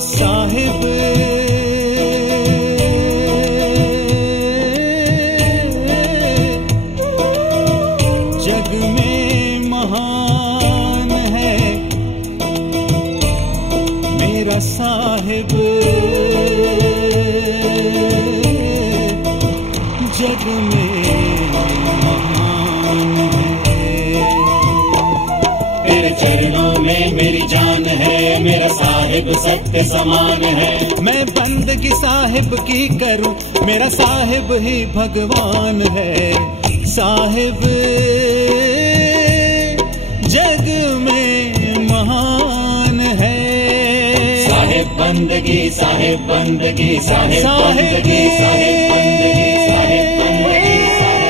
साहिब जग में महान है मेरा साहिब, जग में महान है। तेरे चरणों में मेरी जान है, मेरा साहिब सत्य समान है। मैं बंदगी साहिब की करूं, मेरा साहिब ही भगवान है। साहिब जग में महान है। साहिब बंदगी, साहिब बंदगी, साहिब बंदगी, साहिब बंदगी, साहिब बंदगी, साहिब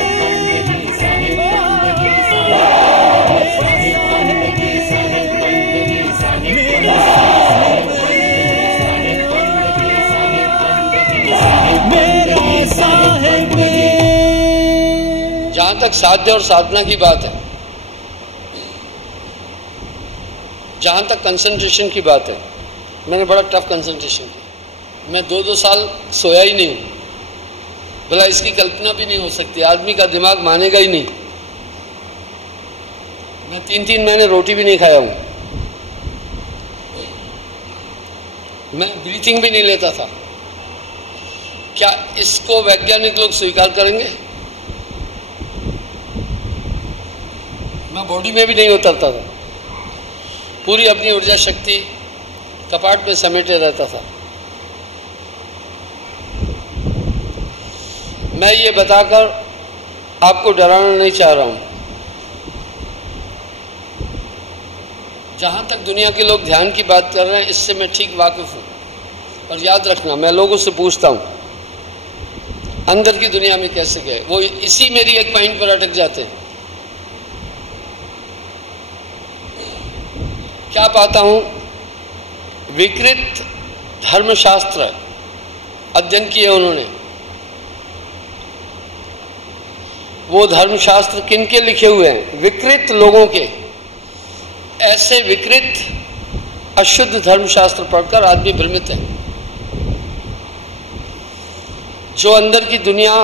बंदगी, साहिब बंदगी, साहिब बंदगी, साहिब बंदगी, साहिब बंदगी। जहां तक साध्य और साधना की बात है, जहां तक कंसंट्रेशन की बात है, मैंने बड़ा टफ कंसंट्रेशन किया। मैं 2-2 साल सोया ही नहीं हूं। भला इसकी कल्पना भी नहीं हो सकती, आदमी का दिमाग मानेगा ही नहीं। मैं 3-3 महीने रोटी भी नहीं खाया हूं। मैं ब्रीथिंग भी नहीं लेता था। क्या इसको वैज्ञानिक लोग स्वीकार करेंगे? मैं बॉडी में भी नहीं उतरता था। पूरी अपनी ऊर्जा शक्ति कपाट में समेटे रहता था। मैं ये बताकर आपको डराना नहीं चाह रहा हूं। जहां तक दुनिया के लोग ध्यान की बात कर रहे हैं, इससे मैं ठीक वाकिफ हूं। और याद रखना, मैं लोगों से पूछता हूं अंदर की दुनिया में कैसे गए, वो इसी मेरी एक पॉइंट पर अटक जाते हैं। क्या पाता हूं? विकृत धर्मशास्त्र अध्ययन किए उन्होंने। वो धर्मशास्त्र किनके लिखे हुए हैं? विकृत लोगों के। ऐसे विकृत अशुद्ध धर्मशास्त्र पढ़कर आदमी भ्रमित है। जो अंदर की दुनिया,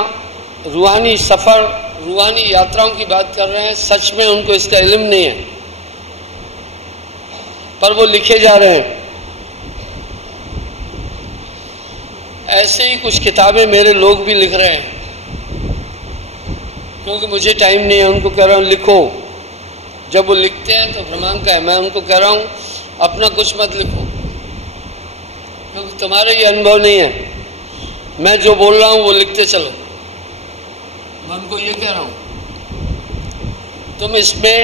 रूहानी सफर, रूहानी यात्राओं की बात कर रहे हैं, सच में उनको इसका इल्म नहीं है, पर वो लिखे जा रहे हैं। ऐसे ही कुछ किताबें मेरे लोग भी लिख रहे हैं, क्योंकि मुझे टाइम नहीं है। उनको कह रहा हूं लिखो। जब वो लिखते हैं तो भ्रमांक है। मैं उनको कह रहा हूं अपना कुछ मत लिखो, क्योंकि तुम्हारे ये अनुभव नहीं है। मैं जो बोल रहा हूं वो लिखते चलो। मैं उनको ये कह रहा हूं तुम इसमें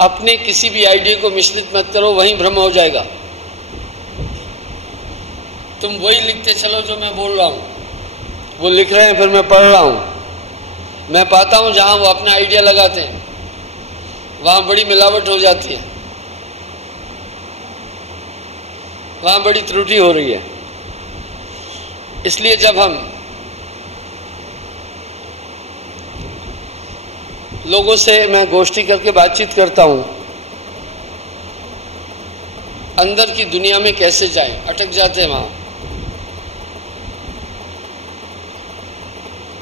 अपने किसी भी आइडिया को मिश्रित मत करो, वहीं भ्रम हो जाएगा। तुम वही लिखते चलो जो मैं बोल रहा हूं। वो लिख रहे हैं, फिर मैं पढ़ रहा हूं। मैं पाता हूं जहां वो अपना आइडिया लगाते हैं वहां बड़ी मिलावट हो जाती है, वहां बड़ी त्रुटि हो रही है। इसलिए जब हम लोगों से, मैं गोष्ठी करके बातचीत करता हूं, अंदर की दुनिया में कैसे जाएं, अटक जाते हैं वहां।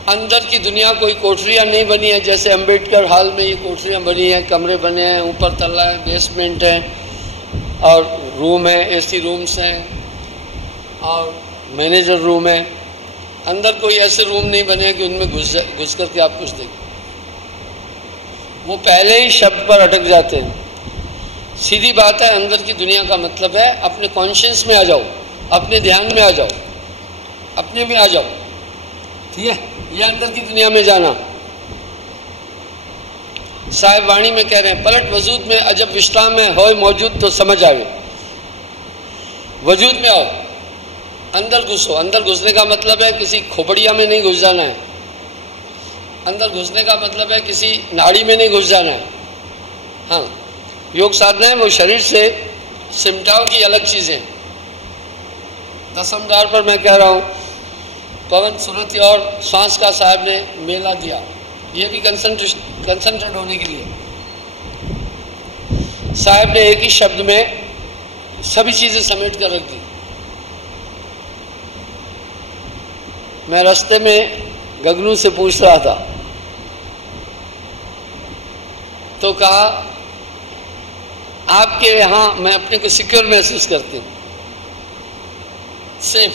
अंदर की दुनिया कोई कोठरियां नहीं बनी है, जैसे अंबेडकर हॉल में ये कोठरियां बनी हैं, कमरे बने हैं, ऊपर तल्ला है, बेसमेंट है और रूम है, एसी रूम्स हैं और मैनेजर रूम है। अंदर कोई ऐसे रूम नहीं बने हैं कि उनमें घुस करके आप कुछ देखें। वो पहले ही शब्द पर अटक जाते हैं। सीधी बात है, अंदर की दुनिया का मतलब है अपने कॉन्शियस में आ जाओ, अपने ध्यान में आ जाओ, अपने में आ जाओ। ठीक है, ये अंदर की दुनिया में जाना। साहिब वाणी में कह रहे हैं, पलट वजूद में अजब विश्राम में होए मौजूद तो समझ आवे। वजूद में आओ, अंदर घुसो। अंदर घुसने का मतलब है किसी खोपड़िया में नहीं घुस जाना है। अंदर घुसने का मतलब है किसी नाड़ी में नहीं घुस जाना है। हाँ, योग साधना है वो शरीर से सिमटाव की अलग चीजें। 10th द्वार पर मैं कह रहा हूँ, पवन सुरति और श्वास का साहब ने मेला दिया, ये भी कंसंट्रेट होने के लिए। साहब ने एक ही शब्द में सभी चीजें समेट कर रख दी। मैं रास्ते में गगनू से पूछ रहा था तो कहा, आपके यहां मैं अपने को सिक्योर महसूस करती हूं, सेफ।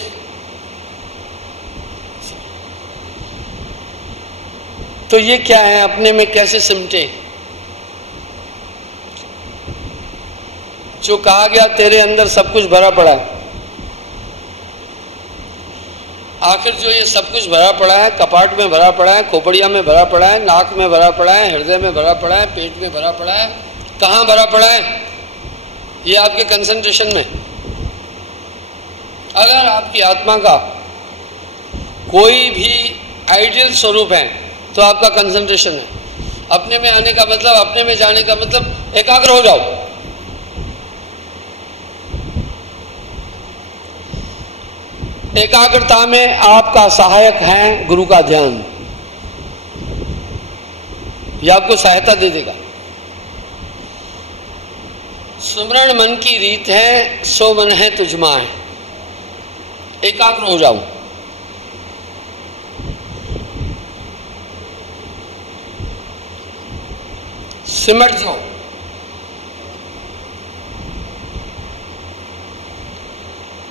तो ये क्या है, अपने में कैसे सिमटे? जो कहा गया तेरे अंदर सब कुछ भरा पड़ा है, आखिर जो ये सब कुछ भरा पड़ा है, कपाट में भरा पड़ा है, खोपड़िया में भरा पड़ा है, नाक में भरा पड़ा है, हृदय में भरा पड़ा है, पेट में भरा पड़ा है, कहां भरा पड़ा है? ये आपके कंसंट्रेशन में। अगर आपकी आत्मा का कोई भी आइडियल स्वरूप है तो आपका कंसंट्रेशन है। अपने में आने का मतलब, अपने में जाने का मतलब एकाग्र हो जाओ। एकाग्रता में आपका सहायक है गुरु का ध्यान, यह आपको सहायता दे देगा। सुमरण मन की रीत है, सो मन है तुझ माए। एकाग्र हो जाओ। सिमट जाओ।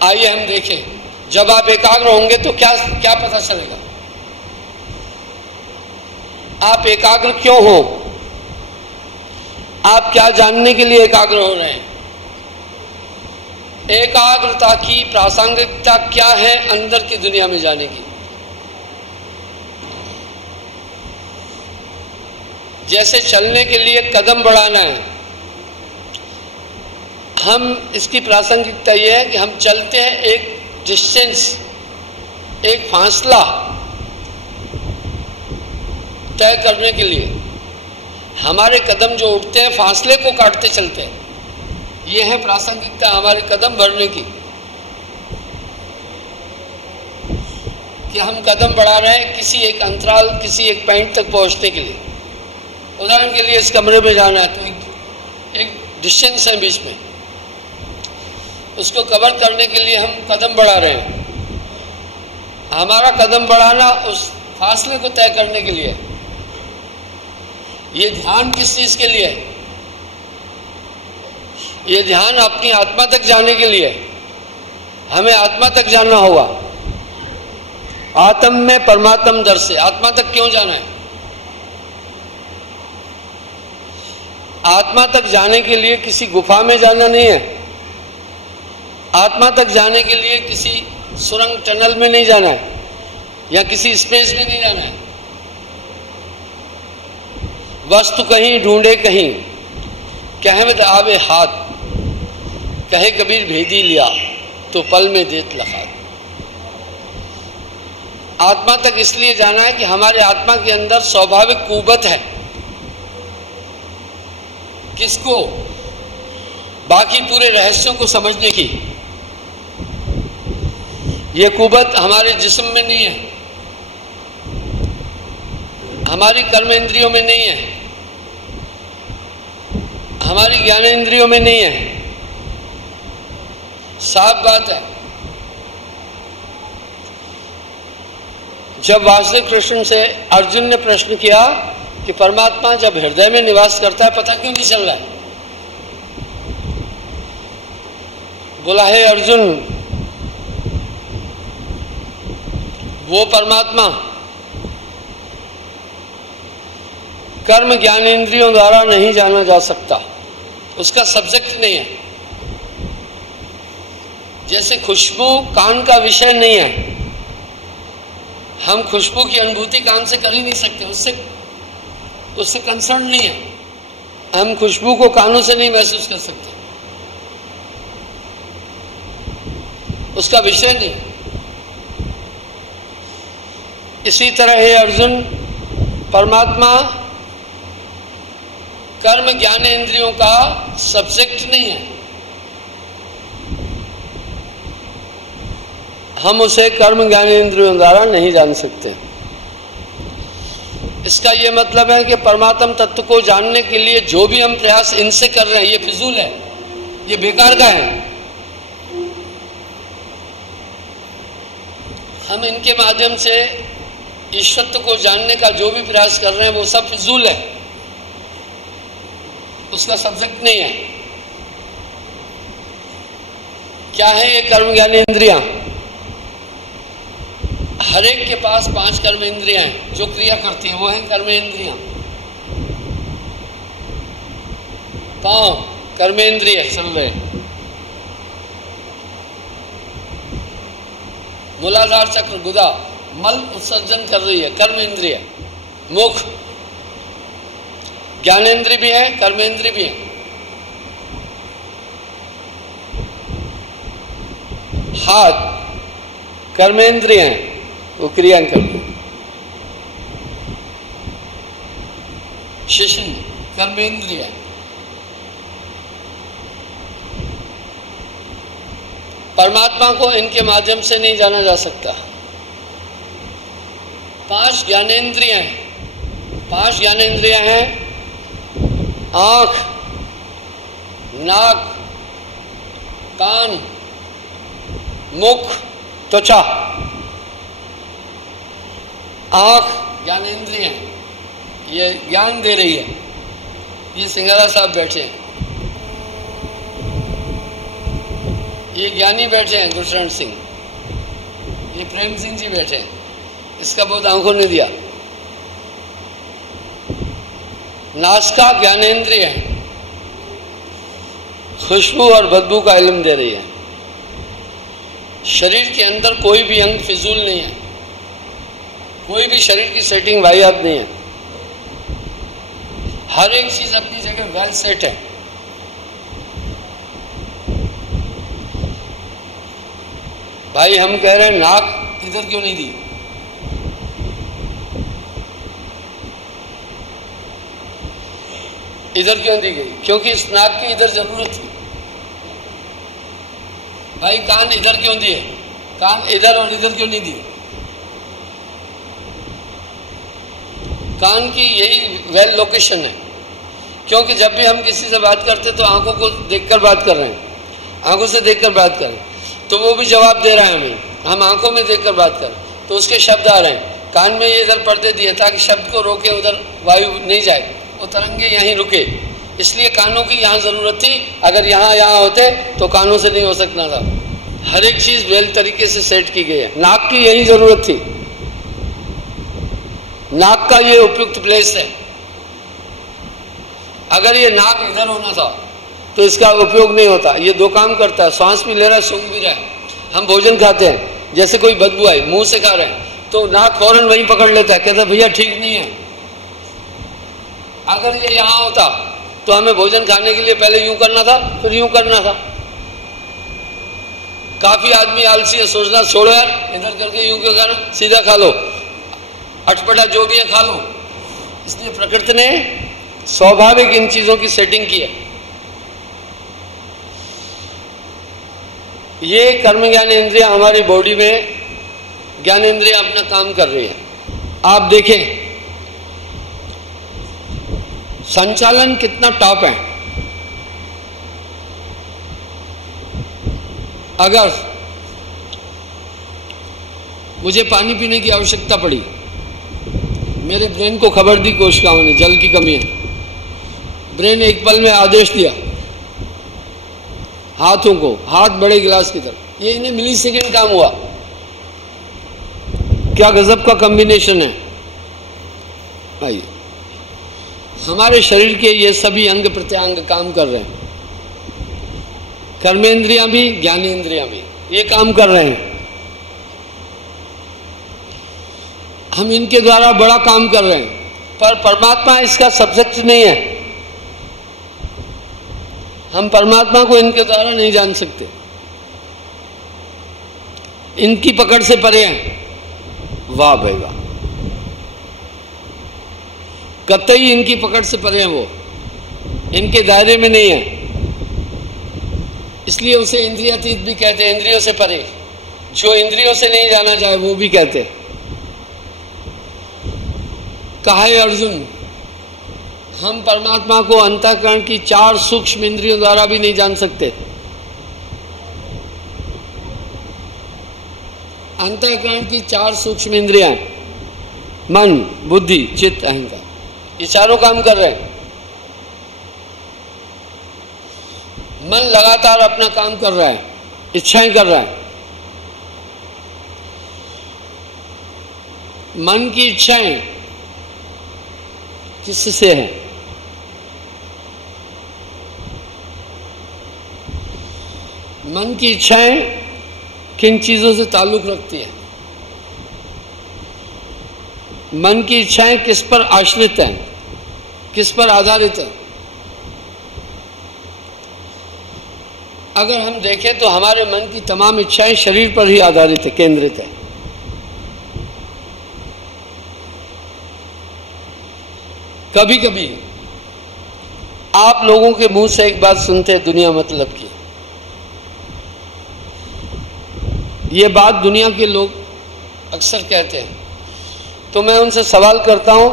आइए हम देखें, जब आप एकाग्र होंगे तो क्या क्या पता चलेगा। आप एकाग्र क्यों हो? आप क्या जानने के लिए एकाग्र हो रहे हैं? एकाग्रता की प्रासंगिकता क्या है अंदर की दुनिया में जाने की? जैसे चलने के लिए कदम बढ़ाना है, हम इसकी प्रासंगिकता यह है कि हम चलते हैं एक डिस्टेंस, एक फासला तय करने के लिए। हमारे कदम जो उठते हैं फासले को काटते चलते हैं। यह है प्रासंगिकता हमारे कदम बढ़ने की, कि हम कदम बढ़ा रहे हैं किसी एक अंतराल, किसी एक पॉइंट तक पहुंचने के लिए। उदाहरण के लिए इस कमरे में जाना है तो एक डिस्टेंस है बीच में, उसको कवर करने के लिए हम कदम बढ़ा रहे हैं। हमारा कदम बढ़ाना उस फासले को तय करने के लिए। ये ध्यान किस चीज के लिए है? ये ध्यान अपनी आत्मा तक जाने के लिए। हमें आत्मा तक जानना होगा। आत्म में परमात्म दर से आत्मा तक क्यों जाना है? आत्मा तक जाने के लिए किसी गुफा में जाना नहीं है। आत्मा तक जाने के लिए किसी सुरंग टनल में नहीं जाना है, या किसी स्पेस में नहीं जाना है। वस्तु कहीं ढूंढे कहीं, कहवत आवे हाथ, कहे कबीर भेदी लिया तो पल में देत लखात। आत्मा तक इसलिए जाना है कि हमारे आत्मा के अंदर स्वाभाविक कुवत है। किसको? बाकी पूरे रहस्यों को समझने की। ये कुवत हमारे जिस्म में नहीं है, हमारी कर्म इंद्रियों में नहीं है, हमारी ज्ञान इंद्रियों में नहीं है। साफ बात है। जब वासुदेव कृष्ण से अर्जुन ने प्रश्न किया कि परमात्मा जब हृदय में निवास करता है पता क्यों नहीं चल रहा है? बोला, हे अर्जुन, वो परमात्मा कर्म ज्ञान इंद्रियों द्वारा नहीं जाना जा सकता, उसका सब्जेक्ट नहीं है। जैसे खुशबू कान का विषय नहीं है, हम खुशबू की अनुभूति कान से कर ही नहीं सकते, उससे कंसर्न नहीं है। हम खुशबू को कानों से नहीं महसूस कर सकते, उसका विषय नहीं। इसी तरह हे अर्जुन, परमात्मा कर्म ज्ञान इंद्रियों का सब्जेक्ट नहीं है। हम उसे कर्म ज्ञान इंद्रियों द्वारा नहीं जान सकते। इसका यह मतलब है कि परमात्म तत्व को जानने के लिए जो भी हम प्रयास इनसे कर रहे हैं ये फिजूल है, ये बेकार का है। हम इनके माध्यम से ईश्वरत्व को जानने का जो भी प्रयास कर रहे हैं वो सब फिजूल है, उसका सब्जेक्ट नहीं है। क्या है ये कर्म ज्ञानी इंद्रियां? हर एक के पास 5 कर्म इंद्रियां हैं जो क्रिया करती है, वो है कर्म इंद्रियां। पांव कर्मेंद्रिय चल रहे, मूलाधार चक्र गुदा मल उत्सर्जन कर रही है, कर्म इंद्रिय। मुख ज्ञानेंद्रिय भी है, कर्मेंद्रिय भी है। हाथ कर्मेंद्रिय है, वो क्रिया करते। शिशन कर्मेंद्रिय है। परमात्मा को इनके माध्यम से नहीं जाना जा सकता। 5 ज्ञानेंद्रिय हैं। 5 ज्ञानेंद्रिय हैं आंख, नाक, कान, मुख, त्वचा। आंख ज्ञानेंद्रिय है, ये ज्ञान दे रही है। ये सिंगारा साहब बैठे हैं, ये ज्ञानी बैठे हैं गुरशरण सिंह, ये प्रेम सिंह जी बैठे हैं, इसका बहुत आंखों ने दिया। नासिका ज्ञानेंद्रिय है, खुशबू और बदबू का इल्म दे रही है। शरीर के अंदर कोई भी अंग फिजूल नहीं है, कोई भी शरीर की सेटिंग वाहियात नहीं है, हर एक चीज अपनी जगह वेल सेट है। भाई हम कह रहे हैं नाक इधर क्यों नहीं दी? इधर क्यों दी गई? क्योंकि इस नाक की इधर जरूरत थी। भाई कान इधर क्यों दिए? कान इधर और इधर क्यों नहीं दिए? कान की यही वेल लोकेशन है, क्योंकि जब भी हम किसी से बात करते तो आंखों को देखकर बात कर रहे हैं, आंखों से देखकर बात कर रहे हैं, तो वो भी जवाब दे रहा है हमें। हम आंखों में देखकर बात करें तो उसके शब्द आ रहे हैं। कान में ये इधर पर्दे दिए ताकि शब्द को रोके, उधर वायु नहीं जाए, वो तरंगे यहीं रुके। इसलिए कानों की यहाँ जरूरत थी। अगर यहाँ होते तो कानों से नहीं हो सकता था। हर एक चीज वेल तरीके से सेट की गई है। नाक की यही जरूरत थी, नाक का ये उपयुक्त प्लेस है। अगर ये नाक इधर होना था तो इसका उपयोग नहीं होता। ये 2 काम करता है, सांस भी ले रहा है, सूंघ भी रहा है। हम भोजन खाते हैं, जैसे कोई बदबू आई, मुंह से खा रहे हैं तो नाक फौरन वहीं पकड़ लेता है, कहता है भैया ठीक नहीं है। अगर ये यहां होता तो हमें भोजन खाने के लिए पहले यूं करना था, फिर यूं करना था। काफी आदमी आलसी है, सोचना छोड़ो यार, इधर करके यूं क्यों करना, सीधा खा लो, अटपटा जो भी है खा लो। इसलिए प्रकृति ने स्वाभाविक इन चीजों की सेटिंग की है। ये कर्म ज्ञान इंद्रियां हमारी बॉडी में ज्ञान इंद्रियां अपना काम कर रही है। आप देखें संचालन कितना टॉप है। अगर मुझे पानी पीने की आवश्यकता पड़ी, मेरे ब्रेन को खबर दी कोशिकाओं ने जल की कमी है, ब्रेन एक पल में आदेश दिया हाथों को, हाथ बड़े गिलास की तरफ, ये इन्हें मिली सेकेंड काम हुआ। क्या गजब का कॉम्बिनेशन है। आइए, हमारे शरीर के ये सभी अंग प्रत्यंग काम कर रहे हैं, कर्मेंद्रियां भी ज्ञानेंद्रियां भी ये काम कर रहे हैं। हम इनके द्वारा बड़ा काम कर रहे हैं, पर परमात्मा इसका सब्जेक्ट नहीं है। हम परमात्मा को इनके द्वारा नहीं जान सकते, इनकी पकड़ से परे हैं। वाह भाई वाह, कतई इनकी पकड़ से परे हैं, वो इनके दायरे में नहीं है। इसलिए उसे इंद्रियातीत भी कहते हैं, इंद्रियों से परे। जो इंद्रियों से नहीं जाना जाए वो भी कहते हैं। कहा है अर्जुन, हम परमात्मा को अंतःकरण की 4 सूक्ष्म इंद्रियों द्वारा भी नहीं जान सकते। अंतःकरण की 4 सूक्ष्म इंद्रियां, मन, बुद्धि, चित्त, अहंकार, ये चारों काम कर रहे हैं। मन लगातार अपना काम कर रहा है, इच्छाएं कर रहा है। मन की इच्छाएं किससे है? मन की इच्छाएं किन चीजों से ताल्लुक रखती है? मन की इच्छाएं किस पर आश्रित हैं, किस पर आधारित है? अगर हम देखें तो हमारे मन की तमाम इच्छाएं शरीर पर ही आधारित है, केंद्रित है। कभी कभी आप लोगों के मुंह से एक बात सुनते हैं, दुनिया मतलब की। ये बात दुनिया के लोग अक्सर कहते हैं, तो मैं उनसे सवाल करता हूं,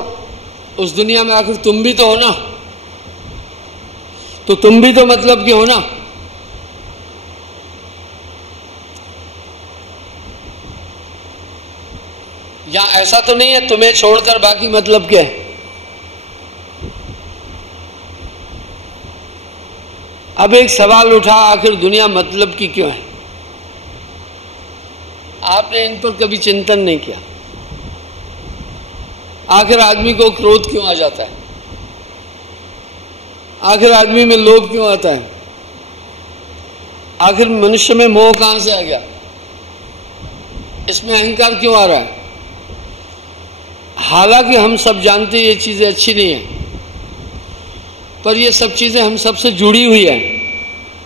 उस दुनिया में आखिर तुम भी तो हो ना, तो तुम भी तो मतलब के हो ना। या ऐसा तो नहीं है तुम्हें छोड़कर बाकी मतलब के हैं? अब एक सवाल उठा, आखिर दुनिया मतलब की क्यों है? आपने इन पर कभी चिंतन नहीं किया। आखिर आदमी को क्रोध क्यों आ जाता है? आखिर आदमी में लोभ क्यों आता है? आखिर मनुष्य में मोह कहां से आ गया? इसमें अहंकार क्यों आ रहा है? हालांकि हम सब जानते हैं ये चीजें अच्छी नहीं है, पर ये सब चीजें हम सबसे जुड़ी हुई है।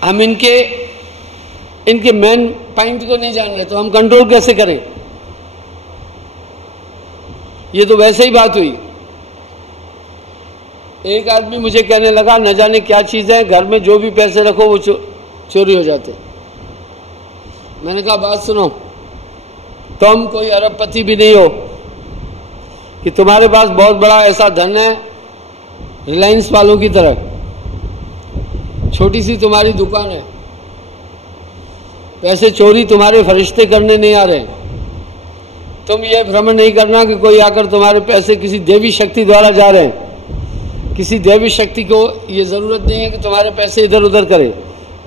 हम इनके मेन पॉइंट को नहीं जान रहे, तो हम कंट्रोल कैसे करें? ये तो वैसे ही बात हुई। एक आदमी मुझे कहने लगा, न जाने क्या चीज है, घर में जो भी पैसे रखो वो चोरी हो जाते। मैंने कहा बात सुनो, तुम कोई अरबपति भी नहीं हो कि तुम्हारे पास बहुत बड़ा ऐसा धन है, रिलायंस वालों की तरह। छोटी सी तुम्हारी दुकान है, पैसे चोरी तुम्हारे फरिश्ते करने नहीं आ रहे। तुम ये भ्रम नहीं करना कि कोई आकर तुम्हारे पैसे किसी देवी शक्ति द्वारा जा रहे हैं। किसी देवी शक्ति को ये जरूरत नहीं है कि तुम्हारे पैसे इधर उधर करे।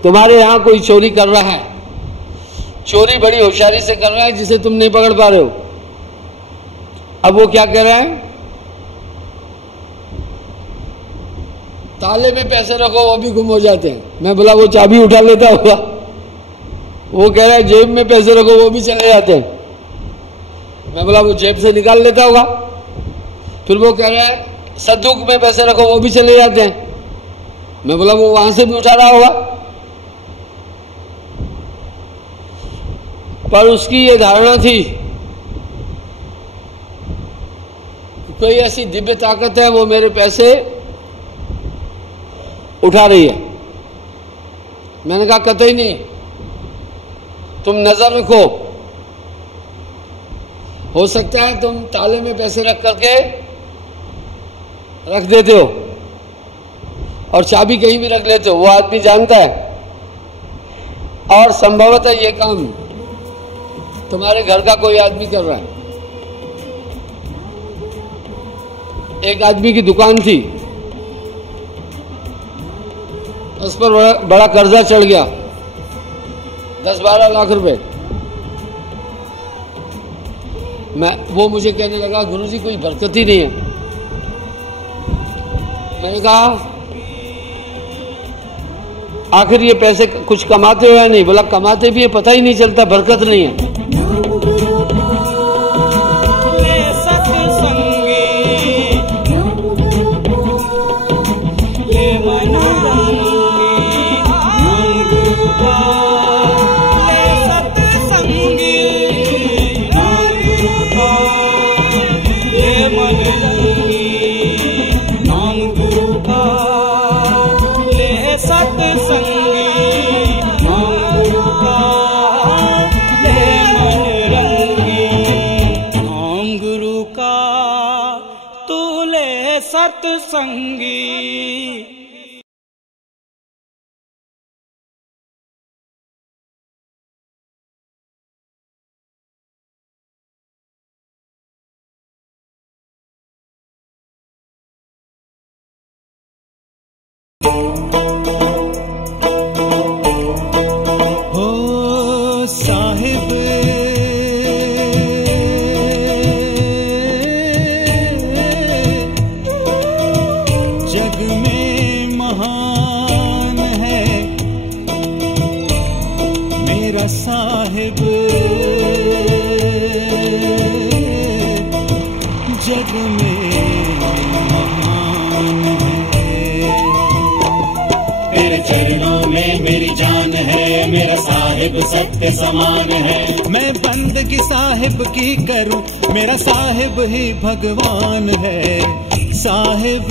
तुम्हारे यहां कोई चोरी कर रहा है, चोरी बड़ी होशियारी से कर रहा है, जिसे तुम नहीं पकड़ पा रहे हो। अब वो क्या कह रहा है? ताले में पैसे रखो वो भी गुम हो जाते हैं। मैं बोला वो चाबी उठा लेता होगा। वो कह रहा है जेब में पैसे रखो वो भी चले जाते हैं। मैं बोला वो जेब से निकाल लेता होगा। फिर वो कह रहा है संदूक में पैसे रखो वो भी चले जाते हैं। मैं बोला वो वहां से भी उठा रहा होगा। पर उसकी ये धारणा थी कोई ऐसी दिव्य ताकत है वो मेरे पैसे उठा रही है। मैंने कहा कतई नहीं, तुम नजर रखो, हो सकता है तुम ताले में पैसे रख करके रख देते हो और चाबी कहीं भी रख लेते हो, वो आदमी जानता है। और संभवतः ये काम तुम्हारे घर का कोई आदमी कर रहा है। एक आदमी की दुकान थी, उस पर बड़ा कर्जा चढ़ गया, 10-12 लाख रुपए। वो मुझे कहने लगा गुरुजी कोई बरकत ही नहीं है। मैंने कहा आखिर ये पैसे कुछ कमाते हो या नहीं? बोला कमाते भी है, पता ही नहीं चलता, बरकत नहीं है। सत्संगी नाम गुरु का ले मन रंगी। सत्संगी। हो साहिब जग में महान है मेरा साहिब, जग में महान है। तेरे चरणों में मेरी जान है, मेरा साहिब सत्य समान है। मैं बंदगी साहिब की करूं, मेरा साहिब ही भगवान है। साहिब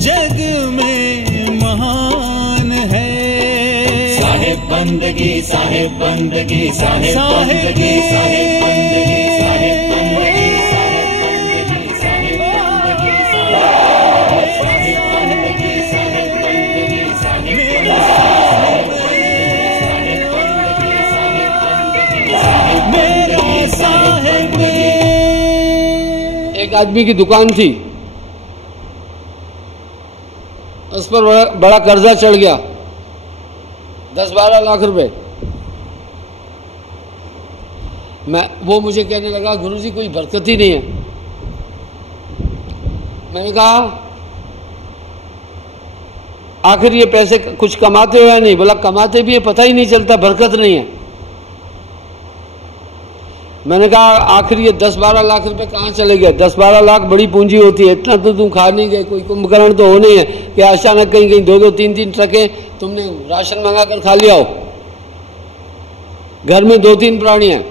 जग में महान है। साहिब बंदगी, साहिब बंदगी, साहिब बंदगी, साहिब बंदगी, साहिब बंदगी, साहिब बंदगी, साहिब बंदगी, साहिब बंदगी, साहिब बंदगी, मेरा साहिब। एक आदमी की दुकान थी, उस पर बड़ा कर्जा चढ़ गया, 10-12 लाख रुपए। वो मुझे कहने लगा, गुरुजी कोई बरकत ही नहीं है। मैंने कहा आखिर ये पैसे कुछ कमाते हो या नहीं? बोला कमाते भी है, पता ही नहीं चलता, बरकत नहीं है। मैंने कहा आखिर ये 10-12 लाख रुपए कहाँ चले गए? 10-12 लाख बड़ी पूंजी होती है, इतना तो तुम खा नहीं गए, कोई कुंभकर्ण तो हो नहीं है कि अचानक कहीं कहीं 2-2, 3-3 ट्रकें तुमने राशन मंगा कर खा लिया हो। घर में 2-3 प्राणी हैं,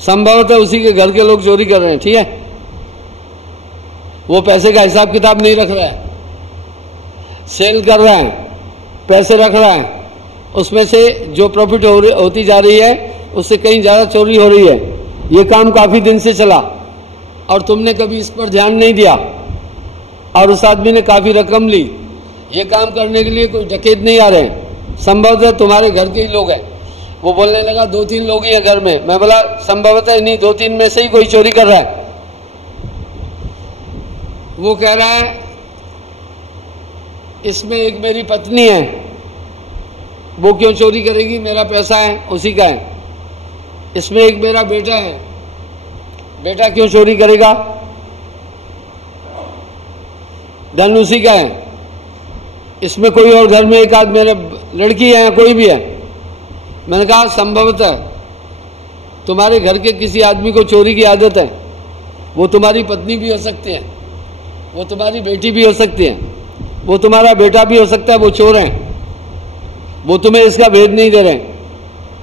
संभवतः उसी के घर के लोग चोरी कर रहे हैं, ठीक है? वो पैसे का हिसाब किताब नहीं रख रहा है, सेल कर रहा है, पैसे रख रहा है, उसमें से जो प्रॉफिट होती जा रही है उससे कहीं ज्यादा चोरी हो रही है। ये काम काफी दिन से चला और तुमने कभी इस पर ध्यान नहीं दिया, और उस आदमी ने काफी रकम ली। ये काम करने के लिए कोई डकैत नहीं आ रहे, संभवतः तुम्हारे घर के ही लोग हैं। वो बोलने लगा 2-3 लोग ही हैं घर में। मैं बोला संभवतः नहीं, 2-3 में से ही कोई चोरी कर रहा है। वो कह रहा है इसमें एक मेरी पत्नी है, वो क्यों चोरी करेगी? मेरा पैसा है, उसी का है। इसमें एक मेरा बेटा है, बेटा क्यों चोरी करेगा? धन उसी का है। इसमें कोई और घर में एक आध मेरे लड़की है, कोई भी है। मैंने कहा संभवतः तुम्हारे घर के किसी आदमी को चोरी की आदत है। वो तुम्हारी पत्नी भी हो सकती है, वो तुम्हारी बेटी भी हो सकती है, वो तुम्हारा बेटा भी हो सकता है। वो चोर हैं, वो तुम्हें इसका भेद नहीं दे रहे हैं,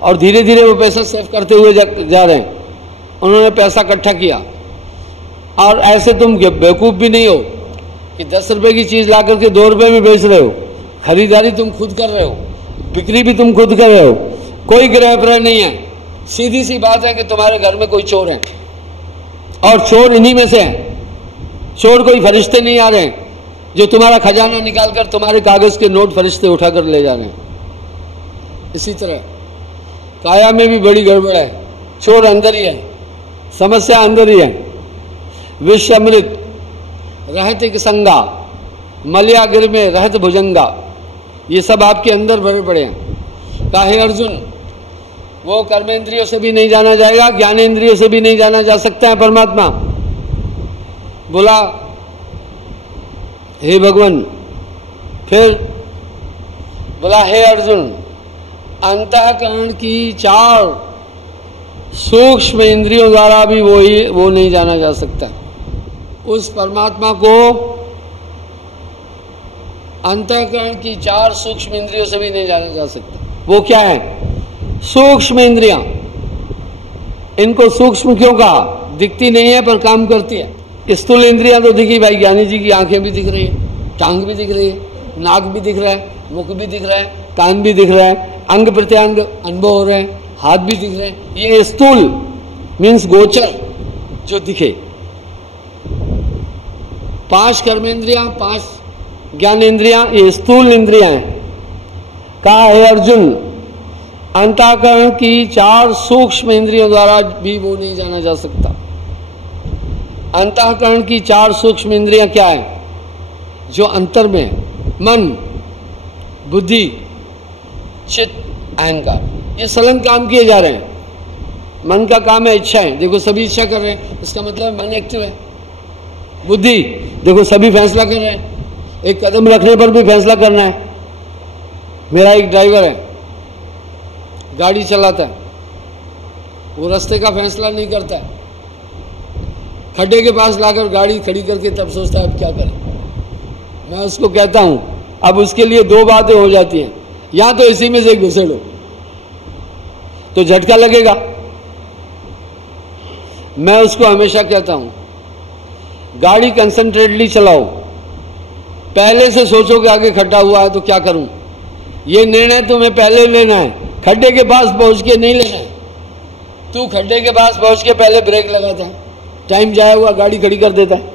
और धीरे धीरे वो पैसा सेव करते हुए जा रहे हैं। उन्होंने पैसा इकट्ठा किया, और ऐसे तुम बेवकूफ भी नहीं हो कि 10 रुपए की चीज ला करके 2 रुपए में बेच रहे हो। खरीदारी तुम खुद कर रहे हो, बिक्री भी तुम खुद कर रहे हो, कोई ग्रह प्रह नहीं है। सीधी सी बात है कि तुम्हारे घर में कोई चोर है, और चोर इन्हीं में से है। चोर कोई फरिश्ते नहीं आ रहे हैं जो तुम्हारा खजाना निकालकर तुम्हारे कागज के नोट फरिश्ते उठाकर ले जा रहे हैं। इसी तरह काया में भी बड़ी गड़बड़ है, चोर अंदर ही है, समस्या अंदर ही है। विष अमृत रहत एक संगा, मलया गिर में रहत भुजंगा, ये सब आपके अंदर भरे पड़े हैं। काहे अर्जुन, वो कर्मेंद्रियों से भी नहीं जाना जाएगा, ज्ञानेंद्रियों से भी नहीं जाना जा सकता है परमात्मा। बोला हे भगवान, फिर बोला हे अर्जुन, अंतःकरण की 4 सूक्ष्म इंद्रियों द्वारा भी वो नहीं जाना जा सकता। उस परमात्मा को अंतःकरण की 4 सूक्ष्म इंद्रियों से भी नहीं जाना जा सकता। वो क्या है? सूक्ष्म इंद्रियां। इनको सूक्ष्म क्यों कहा? दिखती नहीं है पर काम करती है। स्थूल इंद्रियां तो दिखी भाई, ज्ञानी जी की आंखें भी दिख रही है, टांग भी दिख रही है, नाक भी दिख रहा है, मुख भी दिख रहा है, कान भी दिख रहा है, अंग प्रत्यंग अनुभव हो रहे हैं, हाथ भी दिख रहे हैं। ये स्थूल मीन्स गोचर, जो दिखे। 5 कर्मेंद्रियां, 5 ज्ञानेंद्रियां, ये स्थूल इंद्रियां हैं। कहा है अर्जुन, अंतःकरण की 4 सूक्ष्म इंद्रियों द्वारा भी वो नहीं जाना जा सकता। अंतःकरण की 4 सूक्ष्म इंद्रियां क्या है? जो अंतर में है, मन, बुद्धि, चित्त, अहंकार, ये सलन काम किए जा रहे हैं। मन का काम है इच्छाएं, देखो सभी इच्छा कर रहे हैं, इसका मतलब मन एक्टिव है। बुद्धि, देखो सभी फैसला कर रहे हैं, एक कदम रखने पर भी फैसला करना है। मेरा एक ड्राइवर है, गाड़ी चलाता है, वो रास्ते का फैसला नहीं करता, खड्डे के पास लाकर गाड़ी खड़ी करके तब सोचता है अब क्या करें। मैं उसको कहता हूं, अब उसके लिए 2 बातें हो जाती हैं, या तो इसी में से घुसेड़ो तो झटका लगेगा। मैं उसको हमेशा कहता हूं, गाड़ी कंसंट्रेटली चलाओ, पहले से सोचो कि आगे खड्डा हुआ है तो क्या करूं। ये निर्णय तुम्हें पहले लेना है, खड्डे के पास पहुंच के नहीं लेना है। तू खड्डे के पास पहुंच के पहले ब्रेक लगाता है, टाइम जाया हुआ गाड़ी खड़ी कर देता है,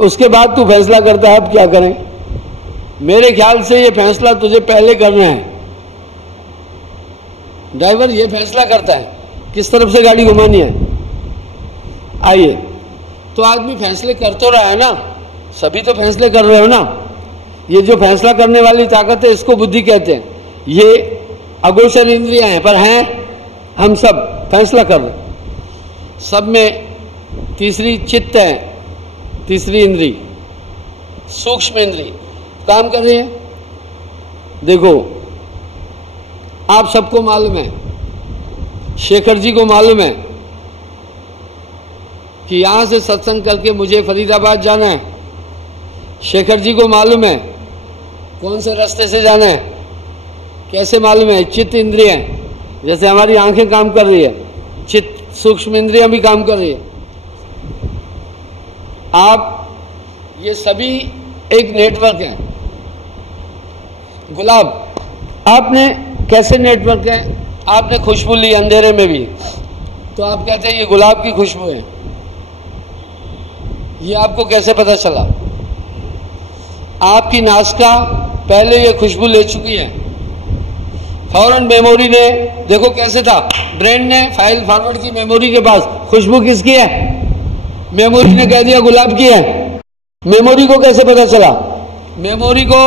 उसके बाद तू फैसला करता है अब क्या करें। मेरे ख्याल से ये फैसला तुझे पहले करना है। ड्राइवर ये फैसला करता है किस तरफ से गाड़ी घुमानी है। आइए, तो आदमी फैसले कर तो रहा है ना, सभी तो फैसले कर रहे हो ना। ये जो फैसला करने वाली ताकत है इसको बुद्धि कहते हैं। ये अगोचर इंद्रियां हैं, पर हैं हम सब फैसला कर रहे। सब में तीसरी चित्त है, तीसरी इंद्री, सूक्ष्म इंद्री काम कर रही है। देखो, आप सबको मालूम है, शेखर जी को मालूम है कि यहां से सत्संग करके मुझे फरीदाबाद जाना है। शेखर जी को मालूम है कौन से रास्ते से जाना है। कैसे मालूम है? चित्त इंद्रियां, जैसे हमारी आंखें काम कर रही है, चित्त सूक्ष्म इंद्रियां भी काम कर रही है। आप ये सभी एक नेटवर्क है। गुलाब, आपने कैसे नेटवर्क है? आपने खुशबू ली अंधेरे में भी, तो आप कहते हैं ये गुलाब की खुशबू है। ये आपको कैसे पता चला? आपकी नासिका पहले ये खुशबू ले चुकी है, फौरन मेमोरी ने, देखो कैसे था, ब्रेन ने फाइल फॉरवर्ड की मेमोरी के पास, खुशबू किसकी है? मेमोरी ने कह दिया गुलाब की है। मेमोरी को कैसे पता चला? मेमोरी को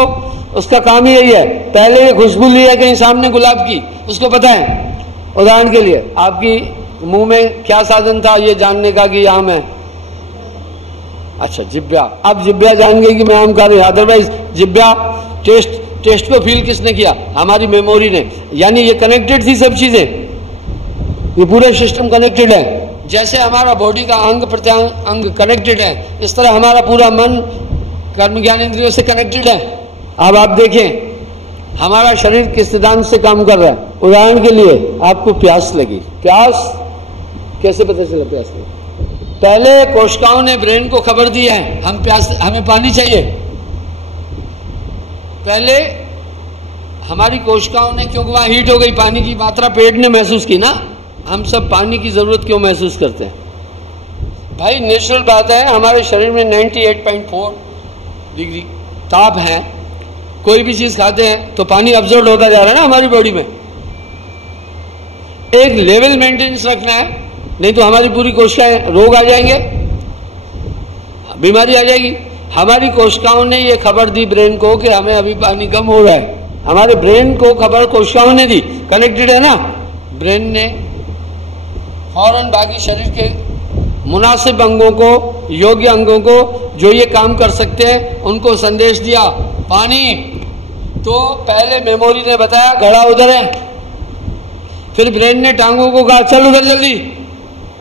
उसका काम ही यही है, पहले ये खुशबू ली है कहीं सामने गुलाब की, उसको पता है। उदाहरण के लिए, आपकी मुंह में क्या साधन था ये जानने का कि आम है? अच्छा, जिब्या। अब जिब्या जान गई कि मैं आम खा रही हूं, अदरवाइज जिब्या टेस्ट को फील किसने किया? हमारी मेमोरी ने। यानी ये कनेक्टेड थी सब चीजें, ये पूरा सिस्टम कनेक्टेड है। जैसे हमारा बॉडी का अंग प्रत्यंग अंग कनेक्टेड है, इस तरह हमारा पूरा मन कर्म ज्ञान इंद्रियों से कनेक्टेड है। अब आप देखें हमारा शरीर किस सिद्धांत से काम कर रहा है। उदाहरण के लिए, आपको प्यास लगी, प्यास कैसे पता चला? प्यास लगी, पहले कोशिकाओं ने ब्रेन को खबर दी है हमें पानी चाहिए। पहले हमारी कोशिकाओं ने, क्योंकि वहां हीट हो गई, पानी की मात्रा पेट ने महसूस की ना। हम सब पानी की जरूरत क्यों महसूस करते हैं भाई? नेचुरल बात है, हमारे शरीर में 98.4 डिग्री ताप है। कोई भी चीज खाते हैं तो पानी अब्जॉर्ब होता जा रहा है ना हमारी बॉडी में। एक लेवल मेंटेनेंस रखना है, नहीं तो हमारी पूरी कोशिकाएं, रोग आ जाएंगे, बीमारी आ जाएगी। हमारी कोशिकाओं ने ये खबर दी ब्रेन को कि हमें अभी पानी कम हो रहा है। हमारे ब्रेन को खबर कोशिकाओं ने दी, कनेक्टेड है ना। ब्रेन ने फौरन बाकी शरीर के मुनासिब अंगों को, योग्य अंगों को, जो ये काम कर सकते हैं, उनको संदेश दिया पानी। तो पहले मेमोरी ने बताया घड़ा उधर है, फिर ब्रेन ने टांगों को कहा चल उधर जल्दी,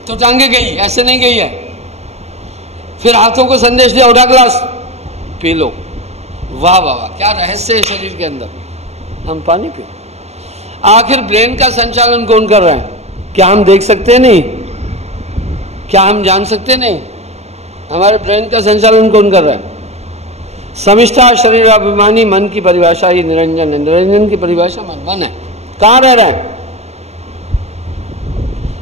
तो टांगे गई, ऐसे नहीं गई है। फिर हाथों को संदेश दिया उठा ग्लास पी लो। वाह वाह वाह, क्या रहस्य है शरीर के अंदर, हम पानी पी। आखिर ब्रेन का संचालन कौन कर रहा है? क्या हम देख सकते हैं? नहीं। क्या हम जान सकते? नहीं। हमारे ब्रेन का संचालन कौन कर रहा है? समिष्ठा शरीराभिमानी मन की परिभाषा ही निरंजन है। निरंजन की परिभाषा मन है। कहां रह रहा है?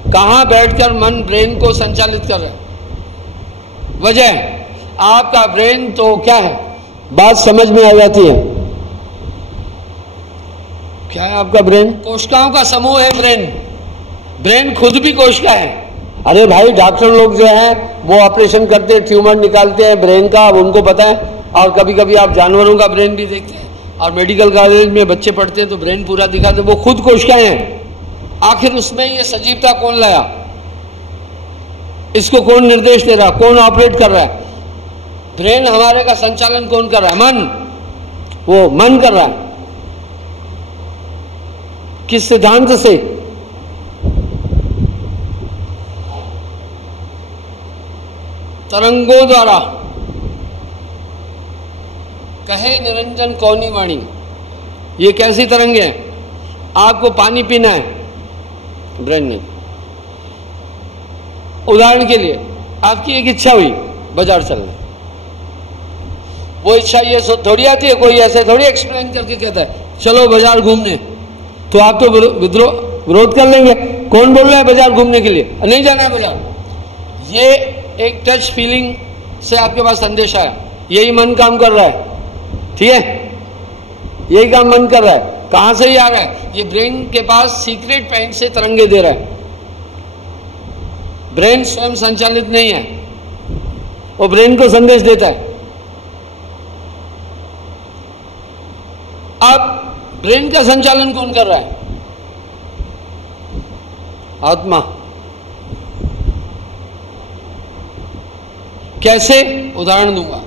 कहां बैठकर मन ब्रेन को संचालित कर रहा है? वजह आपका ब्रेन तो क्या है, बात समझ में आ जाती है। क्या है आपका ब्रेन? कोशिकाओं का समूह है ब्रेन। ब्रेन खुद भी कोशिका है। अरे भाई, डॉक्टर लोग जो है वो ऑपरेशन करते हैं, ट्यूमर निकालते हैं ब्रेन का, अब उनको पता है। और कभी कभी आप जानवरों का ब्रेन भी देखते हैं, और मेडिकल कॉलेज में बच्चे पढ़ते हैं तो ब्रेन पूरा दिखाते हैं, वो खुद कोशिकाएं हैं। आखिर उसमें ये सजीवता कौन लाया? इसको कौन निर्देश दे रहा, कौन ऑपरेट कर रहा है? ब्रेन हमारे का संचालन कौन कर रहा है? मन। वो मन कर रहा है। किस सिद्धांत से? तरंगों द्वारा। कहे निरंजन कौनी वाणी। ये कैसी तरंगे हैं? आपको पानी पीना है, ब्रेन ने। उदाहरण के लिए आपकी एक इच्छा हुई बाजार चलना, वो इच्छा ये थोड़ी आती है, कोई ऐसे थोड़ी एक्सप्लेन करके कहता है चलो बाजार घूमने, तो आप तो विरोध कर लेंगे। कौन बोल रहा है बाजार घूमने के लिए? नहीं जाना है बाजार। ये एक टच फीलिंग से आपके पास संदेश आया, यही मन काम कर रहा है। ठीक है, यही काम मन कर रहा है। कहां से ही आ रहा है? ये ब्रेन के पास सीक्रेट पॉइंट से तरंगे दे रहा है। ब्रेन स्वयं संचालित नहीं है, वो ब्रेन को संदेश देता है। अब ब्रेन का संचालन कौन कर रहा है? आत्मा। कैसे? उदाहरण दूंगा।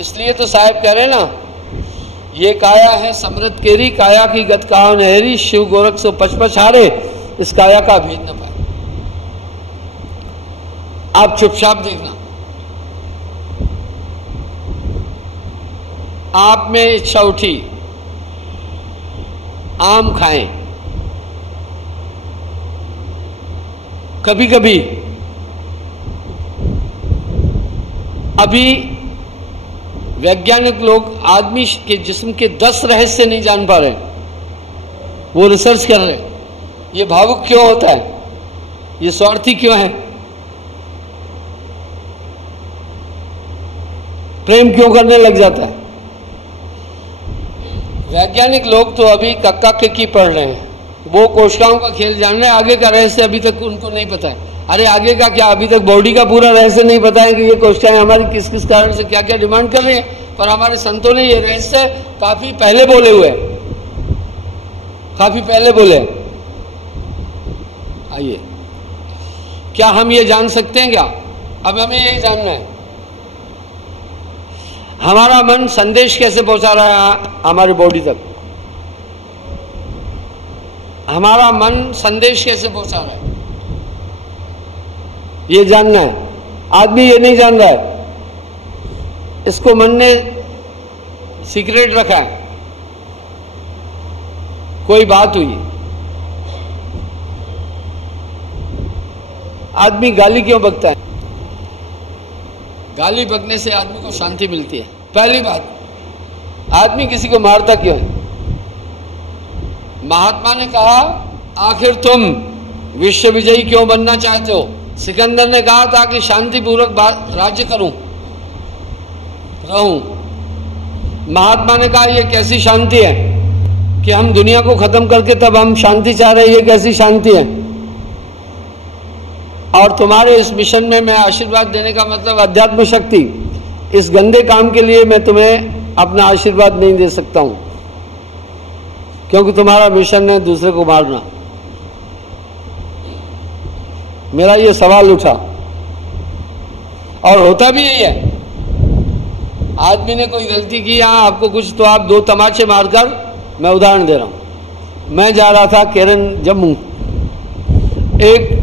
इसलिए तो साहब कह रहे ना, ये काया है समृत केरी, काया की गत काव नहरी, शिव गोरख से पचपच हारे, इस काया का भेद न पाए। आप चुपचाप देखना, आप में इच्छा उठी आम खाएं। कभी कभी अभी वैज्ञानिक लोग आदमी के जिस्म के 10 रहस्य नहीं जान पा रहे, वो रिसर्च कर रहे हैं। ये भावुक क्यों होता है, ये स्वार्थी क्यों है, प्रेम क्यों करने लग जाता है। वैज्ञानिक लोग तो अभी कक्का की पढ़ रहे हैं, वो कोशिकाओं का खेल जान रहे हैं, आगे का रहस्य अभी तक उनको नहीं पता है। अरे आगे का क्या, अभी तक बॉडी का पूरा रहस्य नहीं पता है कि ये कोशिकाएं हमारी किस किस कारण से क्या क्या डिमांड कर रही हैं। पर हमारे संतों ने ये रहस्य काफी पहले बोले हुए, काफी पहले बोले। आइए, क्या हम ये जान सकते हैं क्या? अब हमें ये जानना है, हमारा मन संदेश कैसे पहुंचा रहा है हमारी बॉडी तक। हमारा मन संदेश कैसे पहुंचा रहा है, ये जानना है। आदमी ये नहीं जान रहा है, इसको मन ने सीक्रेट रखा है। कोई बात हुई, आदमी गाली क्यों बकता है? गाली बकने से आदमी को शांति मिलती है। पहली बात, आदमी किसी को मारता क्यों है? महात्मा ने कहा, आखिर तुम विश्व विजयी क्यों बनना चाहते हो? सिकंदर ने कहा था कि शांतिपूर्वक राज्य रहूं। महात्मा ने कहा, यह कैसी शांति है कि हम दुनिया को खत्म करके तब हम शांति चाह रहे हैं, ये कैसी शांति है? और तुम्हारे इस मिशन में मैं आशीर्वाद देने का मतलब अध्यात्म शक्ति, इस गंदे काम के लिए मैं तुम्हें अपना आशीर्वाद नहीं दे सकता हूं, क्योंकि तुम्हारा मिशन है दूसरे को मारना। मेरा ये सवाल उठा, और होता भी यही है। आदमी ने कोई गलती की, यहां आपको कुछ, तो आप 2 तमाचे मारकर, मैं उदाहरण दे रहा हूं, मैं जा रहा था केरन जम्मू, एक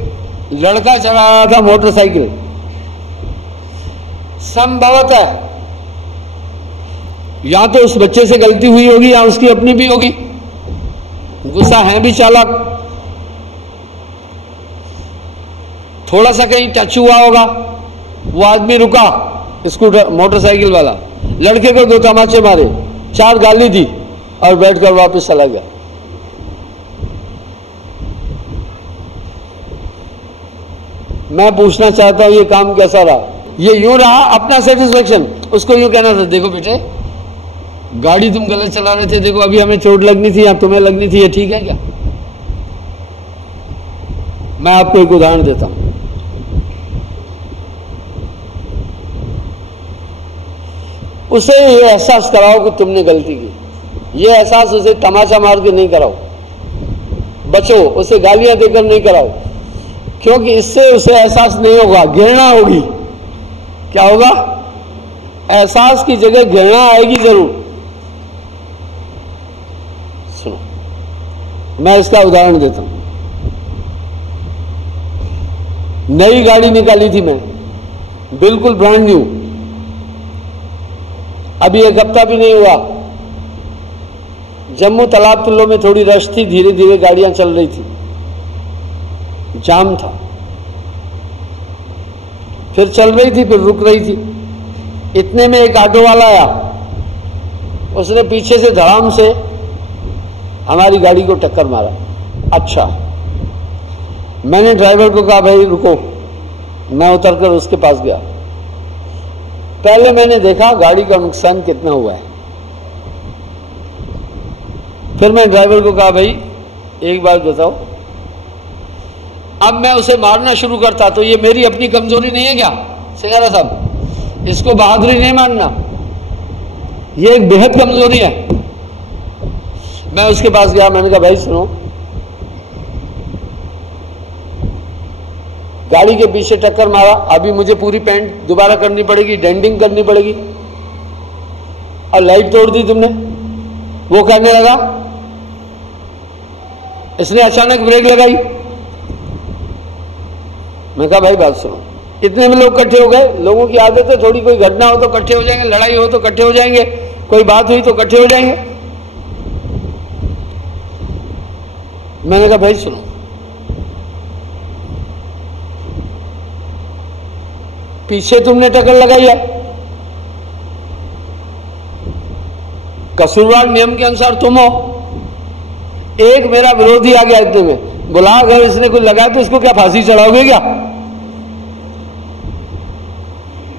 लड़का चला रहा था मोटरसाइकिल, संभवतः या तो उस बच्चे से गलती हुई होगी या उसकी अपनी भी होगी, गुस्सा है भी चालाक, थोड़ा सा कहीं टच हुआ होगा, वो आदमी रुका, स्कूटर मोटरसाइकिल वाला, लड़के को 2 तमाचे मारे, 4 गाली दी और बैठकर वापस चला गया। मैं पूछना चाहता हूं, ये काम कैसा रहा? ये यूं रहा अपना सेटिस्फेक्शन, उसको यूं कहना था देखो बेटे गाड़ी तुम गलत चला रहे थे, देखो अभी हमें चोट लगनी थी या तुम्हें लगनी थी, ये ठीक है क्या? मैं आपको एक उदाहरण देता हूं। उसे ये एहसास कराओ कि तुमने गलती की, ये एहसास उसे तमाचा मार के नहीं कराओ, बचो, उसे गालियां देकर नहीं कराओ, क्योंकि इससे उसे एहसास नहीं होगा, घृणा होगी। क्या होगा? एहसास की जगह घृणा आएगी जरूर। सुनो, मैं इसका उदाहरण देता हूं। नई गाड़ी निकाली थी मैं, बिल्कुल ब्रांड न्यू, अभी एक हफ्ता भी नहीं हुआ। जम्मू तालाब तुल्लो में थोड़ी रश थी, धीरे धीरे गाड़ियां चल रही थी, जाम था, फिर चल रही थी, फिर रुक रही थी। इतने में एक ऑटो वाला आया, उसने पीछे से धड़ाम से हमारी गाड़ी को टक्कर मारा। अच्छा, मैंने ड्राइवर को कहा भाई रुको, मैं उतरकर उसके पास गया। पहले मैंने देखा गाड़ी का नुकसान कितना हुआ है, फिर मैं ड्राइवर को कहा भाई एक बात बताओ, अब मैं उसे मारना शुरू करता तो ये मेरी अपनी कमजोरी नहीं है क्या सिंगारा साहब? इसको बहादुरी नहीं मानना, ये एक बेहद कमजोरी है। मैं उसके पास गया, मैंने कहा भाई सुनो, गाड़ी के पीछे टक्कर मारा, अभी मुझे पूरी पेंट दोबारा करनी पड़ेगी, डेंटिंग करनी पड़ेगी, और लाइट तोड़ दी तुमने। वो कहने लगा, इसने अचानक ब्रेक लगाई। मैं कहा भाई बात सुनो, इतने में लोग इकट्ठे हो गए, लोगों की आदत है थोड़ी, कोई घटना हो तो इकट्ठे हो जाएंगे, लड़ाई हो तो इकट्ठे हो जाएंगे, कोई बात हुई तो इकट्ठे हो जाएंगे। मैंने कहा भाई सुनो, पीछे तुमने टक्कर लगाई है, कसूरवार नियम के अनुसार तुम हो, एक मेरा विरोधी आ गया इतने में, बुला, अगर इसने कुछ लगाया तो इसको क्या फांसी चढ़ाओगे क्या?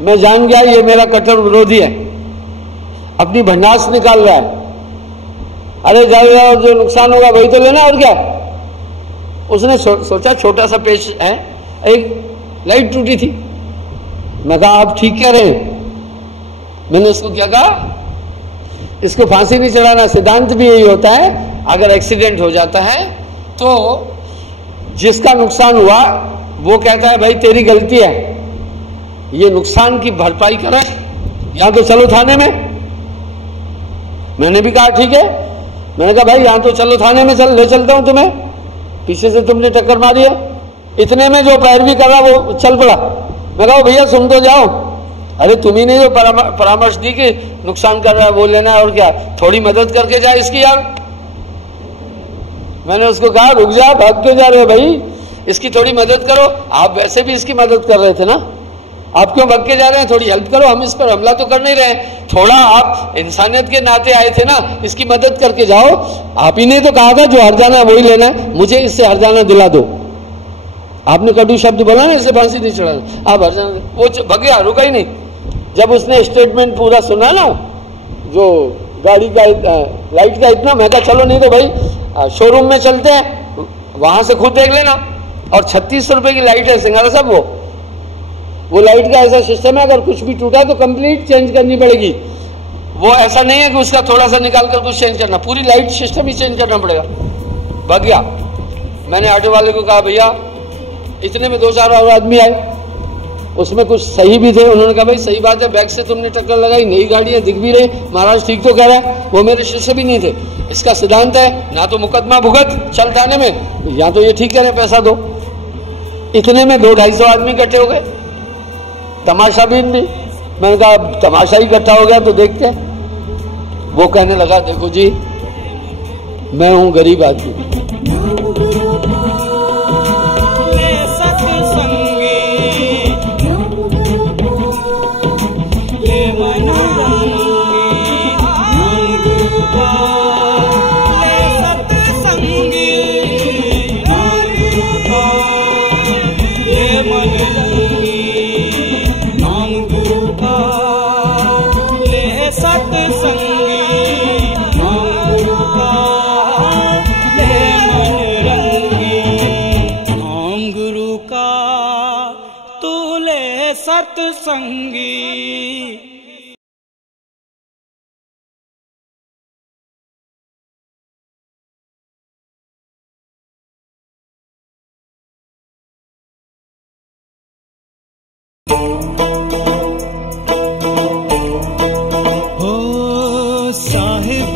मैं जान गया ये मेरा कट्टर विरोधी है, अपनी भंडास निकाल रहा है। अरे जाओ, जो नुकसान होगा वही तो लेना, और क्या? उसने सोचा छोटा सा पेच है, एक लाइट टूटी थी। मैं कहा आप ठीक कह रहे हैं। मैंने उसको क्या कहा, इसको फांसी नहीं चढ़ाना, सिद्धांत भी यही होता है, अगर एक्सीडेंट हो जाता है तो जिसका नुकसान हुआ वो कहता है भाई तेरी गलती है, ये नुकसान की भरपाई करे, यहां तो चलो थाने में। मैंने भी कहा ठीक है, मैंने कहा भाई यहां तो चलो थाने में, ले चलता हूं तुम्हें, पीछे से तुमने टक्कर मारी है। इतने में जो पैरवी कर रहा वो चल पड़ा। मैं कहा भैया सुन तो जाओ, अरे तुम्ही ने जो परामर्श दी कि नुकसान कर रहा है वो लेना है, और क्या, थोड़ी मदद करके जाए इसकी यार। मैंने उसको कहा रुक जा, भाग क्यों जा रहे हो भाई, इसकी थोड़ी मदद करो, आप वैसे भी इसकी मदद कर रहे थे ना, आप क्यों भाग के जा रहे हैं, थोड़ी हेल्प करो, हम इस पर हमला तो कर नहीं रहे, थोड़ा आप इंसानियत के नाते आए थे ना, इसकी मदद करके जाओ। आप ही ने तो कहा था जो हरजाना वही लेना है, मुझे इससे हरजाना दिला दो। आपने कटु शब्द बोला ना, इससे फांसी नहीं चढ़ाना, आप हरजाना, वो भग गया, रुका ही नहीं। जब उसने स्टेटमेंट पूरा सुना ना, जो गाड़ी का लाइट का इतना, मैं कहा चलो नहीं तो भाई शोरूम में चलते हैं, वहां से खुद देख लेना। और 3600 रुपए की लाइट है सिंगारा साहब, वो लाइट का ऐसा सिस्टम है, अगर कुछ भी टूटा तो कंप्लीट चेंज करनी पड़ेगी। वो ऐसा नहीं है कि उसका थोड़ा सा निकाल कर कुछ चेंज करना, पूरी लाइट सिस्टम ही चेंज करना पड़ेगा। भाग गया। मैंने ऑटो वाले को कहा भैया, इतने में 2-4 और आदमी आए, उसमें कुछ सही भी थे। उन्होंने कहा भाई सही बात है, बैग से तुमने टक्कर लगाई, नई गाड़ी है, दिख भी रही, महाराज ठीक तो कह रहा है, वो मेरे शिष्य भी नहीं थे। इसका सिद्धांत है ना तो मुकदमा भुगत चल थाने में, या तो ये ठीक कह रहे पैसा दो। इतने में 200-250 आदमी इकट्ठे हो गए, तमाशा भी नहीं। मैंने कहा तमाशा ही इकट्ठा हो गया तो देखते हैं। वो कहने लगा देखो जी, मैं हूं गरीब आदमी, नाम सत्संगी। हो साहिब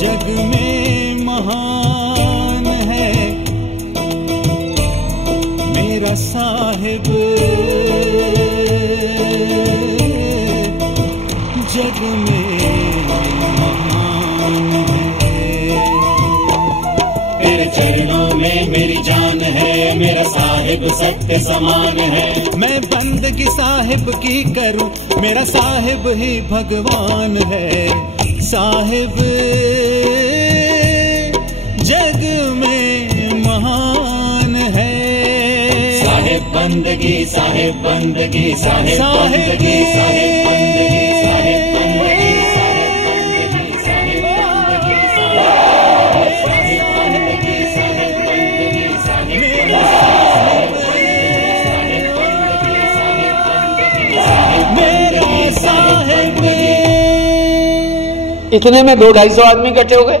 जग में महान है मेरा साहिब, जग में महान है। तेरे चरणों में मेरी जान है, मेरा साहिब सत्य समान है। मैं बंदगी साहिब की करूं, मेरा साहिब ही भगवान है। साहिब जग में महान है। साहिब बंदगी, साहिब बंदगी, साहिब बंदगी, साहिब बंदगी, साहिब बंदगी, साहिब बंदगी, साहिब बंदगी, साहिब बंदगी, साहिब बंदगी, साहिब मेरा साहिब। इतने में 200-250 आदमी इकट्ठे हो गए,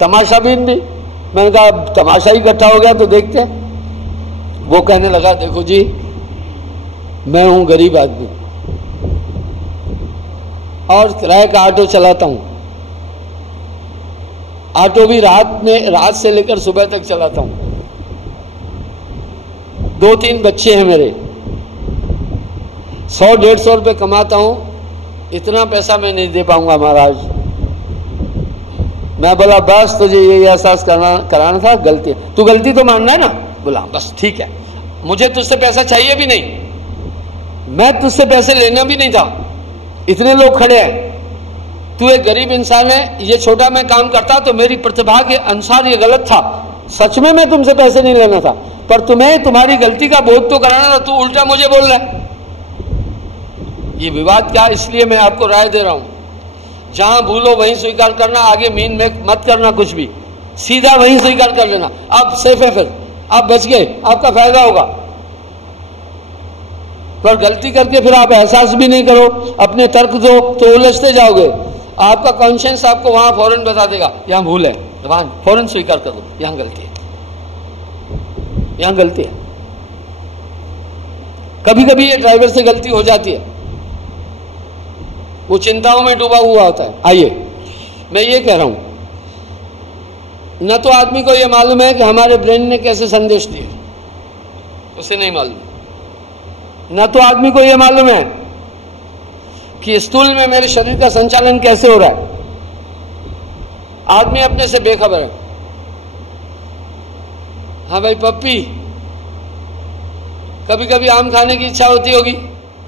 तमाशा भी। मैंने कहा अब तमाशा ही इकट्ठा हो गया तो देखते हैं। वो कहने लगा देखो जी मैं हूं गरीब आदमी और किराए का ऑटो चलाता हूं। ऑटो भी रात से लेकर सुबह तक चलाता हूं। 2-3 बच्चे हैं मेरे, 100-150 रुपए कमाता हूं। इतना पैसा मैं नहीं दे पाऊंगा महाराज। मैं बोला बस तुझे ये एहसास कराना था, गलती है। तू गलती तो मानना है ना? बोला बस ठीक है, मुझे तुझसे पैसा चाहिए भी नहीं, मैं तुझसे पैसे लेना भी नहीं था। इतने लोग खड़े हैं, तू एक गरीब इंसान है, ये छोटा मैं काम करता तो मेरी प्रतिभा के अनुसार ये गलत था। सच में मैं तुमसे पैसे नहीं लेना था, पर तुम्हें तुम्हारी गलती का बोध तो कराना था, तू उल्टा मुझे बोल रहा है। ये विवाद क्या, इसलिए मैं आपको राय दे रहा हूं, जहां भूलो वहीं स्वीकार करना, आगे मीन में मत करना कुछ भी, सीधा वहीं स्वीकार कर लेना। अब सेफ है, फिर आप बच गए, आपका फायदा होगा। पर गलती करके फिर आप एहसास भी नहीं करो, अपने तर्क दो तो उलझते जाओगे। आपका कॉन्शियंस आपको वहां फौरन बता देगा यहां भूल है, वहां फौरन स्वीकार कर दो यहां गलती है, यहां गलती है। कभी कभी ये ड्राइवर से गलती हो जाती है, वो चिंताओं में डूबा हुआ होता है। आइए मैं ये कह रहा हूं, न तो आदमी को यह मालूम है कि हमारे ब्रेन ने कैसे संदेश दिए, उसे नहीं मालूम। न तो आदमी को यह मालूम है कि स्थूल में मेरे शरीर का संचालन कैसे हो रहा है। आदमी अपने से बेखबर है। हाँ भाई पप्पी, कभी कभी आम खाने की इच्छा होती होगी,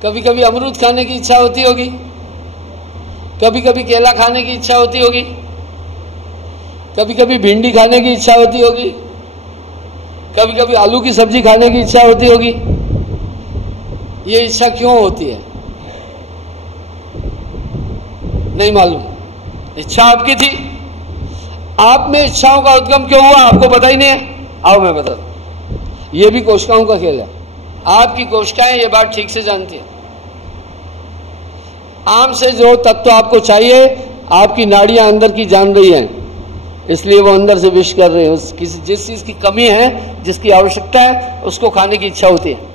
कभी कभी अमरूद खाने की इच्छा होती होगी, कभी कभी केला खाने की इच्छा होती होगी, कभी कभी भिंडी खाने की इच्छा होती होगी, कभी कभी आलू की सब्जी खाने की इच्छा होती होगी। ये इच्छा क्यों होती है नहीं मालूम। इच्छा आपकी थी, आप में इच्छाओं का उद्गम क्यों हुआ आपको पता ही नहीं है। आओ मैं बता दूं, ये भी कोशिकाओं का खेल है। आपकी कोशिकाएं ये बात ठीक से जानती है। आम से जो तत्व आपको चाहिए आपकी नाड़ियां अंदर की जान रही हैं, इसलिए वो अंदर से विश कर रहे हैं। जिस चीज की कमी है, जिसकी आवश्यकता है, उसको खाने की इच्छा होती है।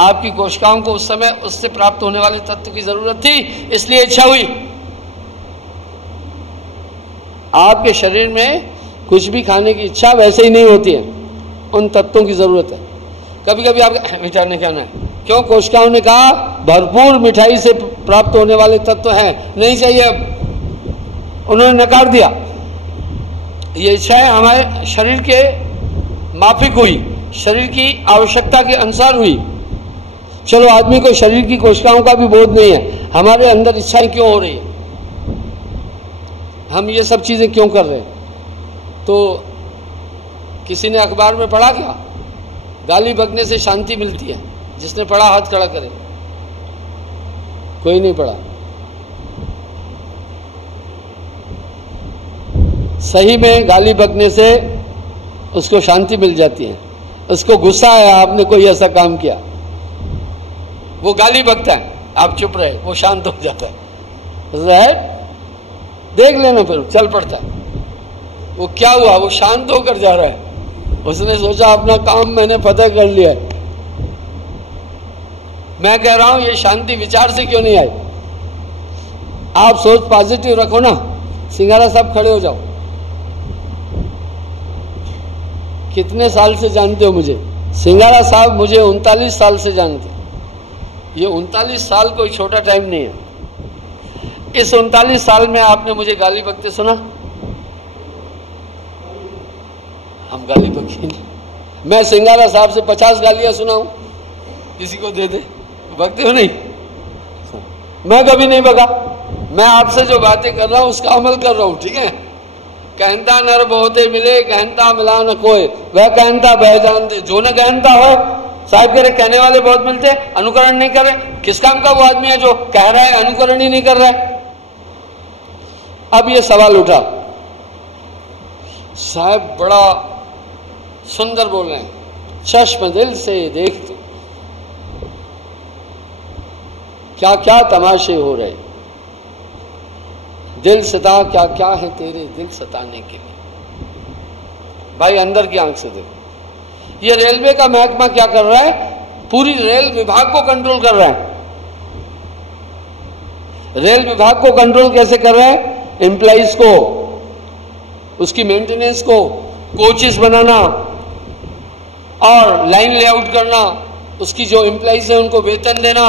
आपकी कोशिकाओं को उस समय उससे प्राप्त होने वाले तत्व की जरूरत थी, इसलिए इच्छा हुई। आपके शरीर में कुछ भी खाने की इच्छा वैसे ही नहीं होती है, उन तत्वों की जरूरत है। कभी कभी आप मिठाई नहीं खाना है, क्यों? कोशिकाओं ने कहा भरपूर मिठाई से प्राप्त होने वाले तत्व हैं, नहीं चाहिए, अब उन्होंने नकार दिया। ये इच्छाएं हमारे शरीर के माफिक हुई, शरीर की आवश्यकता के अनुसार हुई। चलो आदमी को शरीर की कोशिकाओं का भी बोध नहीं है, हमारे अंदर इच्छाएं क्यों हो रही है, हम ये सब चीजें क्यों कर रहे हैं। तो किसी ने अखबार में पढ़ा क्या, गाली बकने से शांति मिलती है? जिसने पढ़ा हाथ खड़ा करे। कोई नहीं पढ़ा। सही में गाली बकने से उसको शांति मिल जाती है। उसको गुस्सा है आपने कोई ऐसा काम किया, वो गाली बकता है, आप चुप रहे, वो शांत हो जाता है। देख लेना, फिर चल पड़ता है। वो क्या हुआ, वो शांत होकर जा रहा है। उसने सोचा अपना काम मैंने फतेह कर लिया है। मैं कह रहा हूं ये शांति विचार से क्यों नहीं आई? आप सोच पॉजिटिव रखो ना। सिंगारा साहब खड़े हो जाओ। कितने साल से जानते हो मुझे? सिंगारा साहब मुझे 39 साल से जानते। ये 39 साल कोई छोटा टाइम नहीं है। इस 39 साल में आपने मुझे गाली बकते सुना? हम गाली बकी नहीं। मैं सिंगारा साहब से 50 गालियां सुनाऊं, किसी को दे दे, बकते हो नहीं? मैं कभी नहीं बका। मैं आपसे जो बातें कर रहा हूं उसका अमल कर रहा हूं, ठीक है? कहता नर बहुते मिले, कहता मिला न कोई, वह कहता बह जान दे। जो न कहता हो, साहब कह रहे कहने वाले बहुत मिलते हैं, अनुकरण नहीं कर रहे। किस काम का वो आदमी है जो कह रहा है, अनुकरण ही नहीं कर रहा है? अब ये सवाल उठा, साहब बड़ा सुंदर बोल रहे हैं, चश्म दिल से देख तू, क्या क्या तमाशे हो रहे, दिल सता क्या क्या है तेरे दिल सताने के लिए। भाई अंदर की आंख से देखो। ये रेलवे का महकमा क्या कर रहा है? पूरी रेल विभाग को कंट्रोल कर रहा है। रेल विभाग को कंट्रोल कैसे कर रहा है? एम्प्लॉइज को, उसकी मेंटेनेंस को, कोचेस बनाना और लाइन लेआउट करना, उसकी जो एम्प्लॉइज है उनको वेतन देना।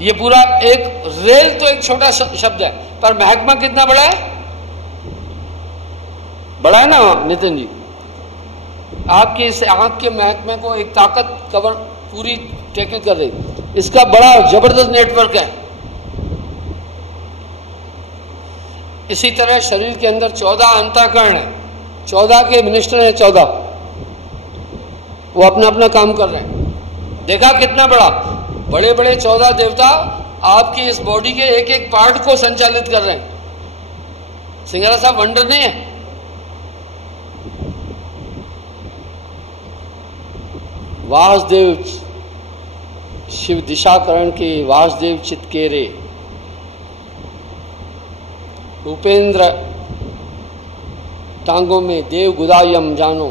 ये पूरा एक रेल तो एक छोटा शब्द है, पर महकमा कितना बड़ा है? बड़ा है ना नितिन जी? आपके इस आंख के महकमे को एक ताकत कवर पूरी टैकल कर रही, इसका बड़ा जबरदस्त नेटवर्क है। इसी तरह शरीर के अंदर 14 अंतःकरण है, 14 के मिनिस्टर हैं, 14 वो अपना अपना काम कर रहे हैं। देखा कितना बड़ा? बड़े बड़े 14 देवता आपकी इस बॉडी के एक एक पार्ट को संचालित कर रहे हैं। सिंगारा साहब वंडर नहीं है? वासुदेव शिव दिशाकरण के वासुदेव चित्केरे, उपेंद्र टांगों में देव गुदायम जानो,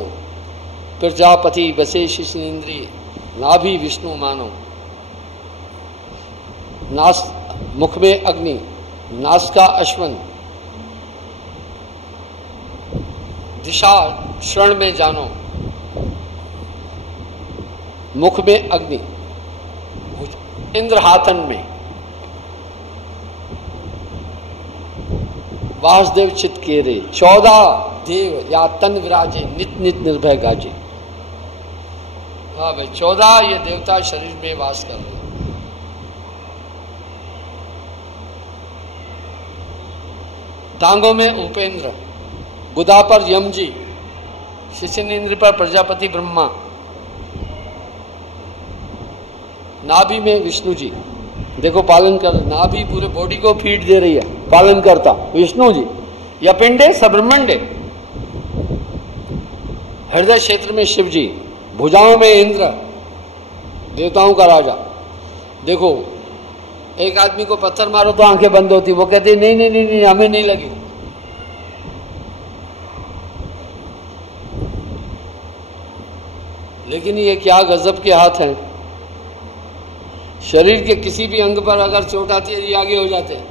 प्रजापति बसे शिशनेन्द्रिय, नाभि विष्णु मानो, नास मुख में अग्नि, नासिका अश्वन, दिशा श्रण में जानो, मुख में अग्नि, इंद्र हाथन में, वासुदेव चित केरे, 14 देव या तन विराजे, नित नित निर्भय गाजे। हाँ भाई 14 ये देवता शरीर में वास कर रहे हैं। टांगों में उपेंद्र, गुदा पर यम जी, शिशनेन्द्र पर प्रजापति ब्रह्मा, नाभि में विष्णु जी। देखो पालन कर, नाभि पूरे बॉडी को फीड दे रही है, पालन करता विष्णु जी। या पिंडे सब्रह्मण्डे, हृदय क्षेत्र में शिव जी, भुजाओं में इंद्र, देवताओं का राजा। देखो एक आदमी को पत्थर मारो तो आंखें बंद होती, वो कहते नहीं नहीं नहीं नहीं हमें नहीं लगी। लेकिन ये क्या गजब के हाथ हैं। शरीर के किसी भी अंग पर अगर चोट आती है ये आगे हो जाते हैं।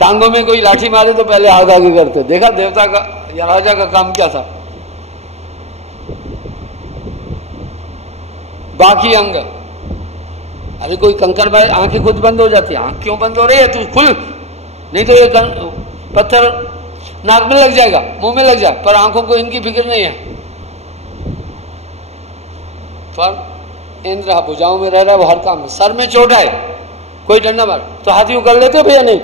टांगों में कोई लाठी मारे तो पहले हाथ आगे करते। देखा देवता का या राजा का काम क्या था। बाकी अंग, अरे कोई कंकर में आंखें खुद बंद हो जाती है। आंख क्यों बंद हो रही है? तू खुल, नहीं तो ये पत्थर नाक में लग जाएगा, मुंह में लग जाए। पर आंखों को इनकी फिक्र नहीं है। पर इंद्र भुजाओं में रह रहा है, वो हर काम में। सर में चोट है, कोई डंडा मार तो हाथी कर लेते हो भैया? नहीं।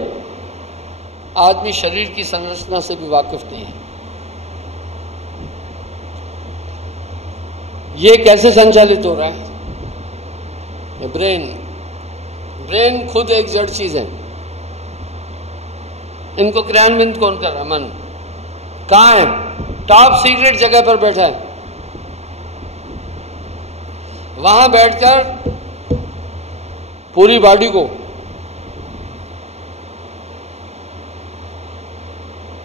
आदमी शरीर की संरचना से भी वाकिफ नहीं है। ये कैसे संचालित हो रहा है? ब्रेन खुद एक जड़ चीज है। इनको क्रियान्वित कौन कर रहा है? मन। कहां है? टॉप सीक्रेट जगह पर बैठा है, वहां बैठकर पूरी बॉडी को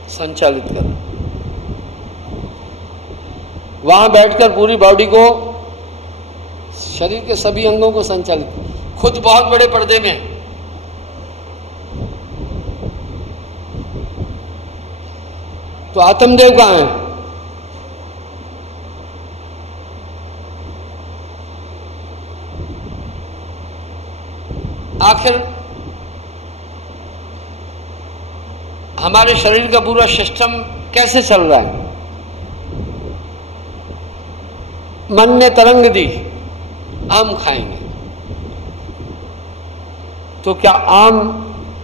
संचालित कर, वहां बैठकर पूरी बॉडी को, शरीर के सभी अंगों को संचालित, खुद बहुत बड़े पर्दे में है। तो आत्मदेव कहां है? आखिर हमारे शरीर का पूरा सिस्टम कैसे चल रहा है? मन ने तरंग दी, आम खाएंगे, तो क्या आम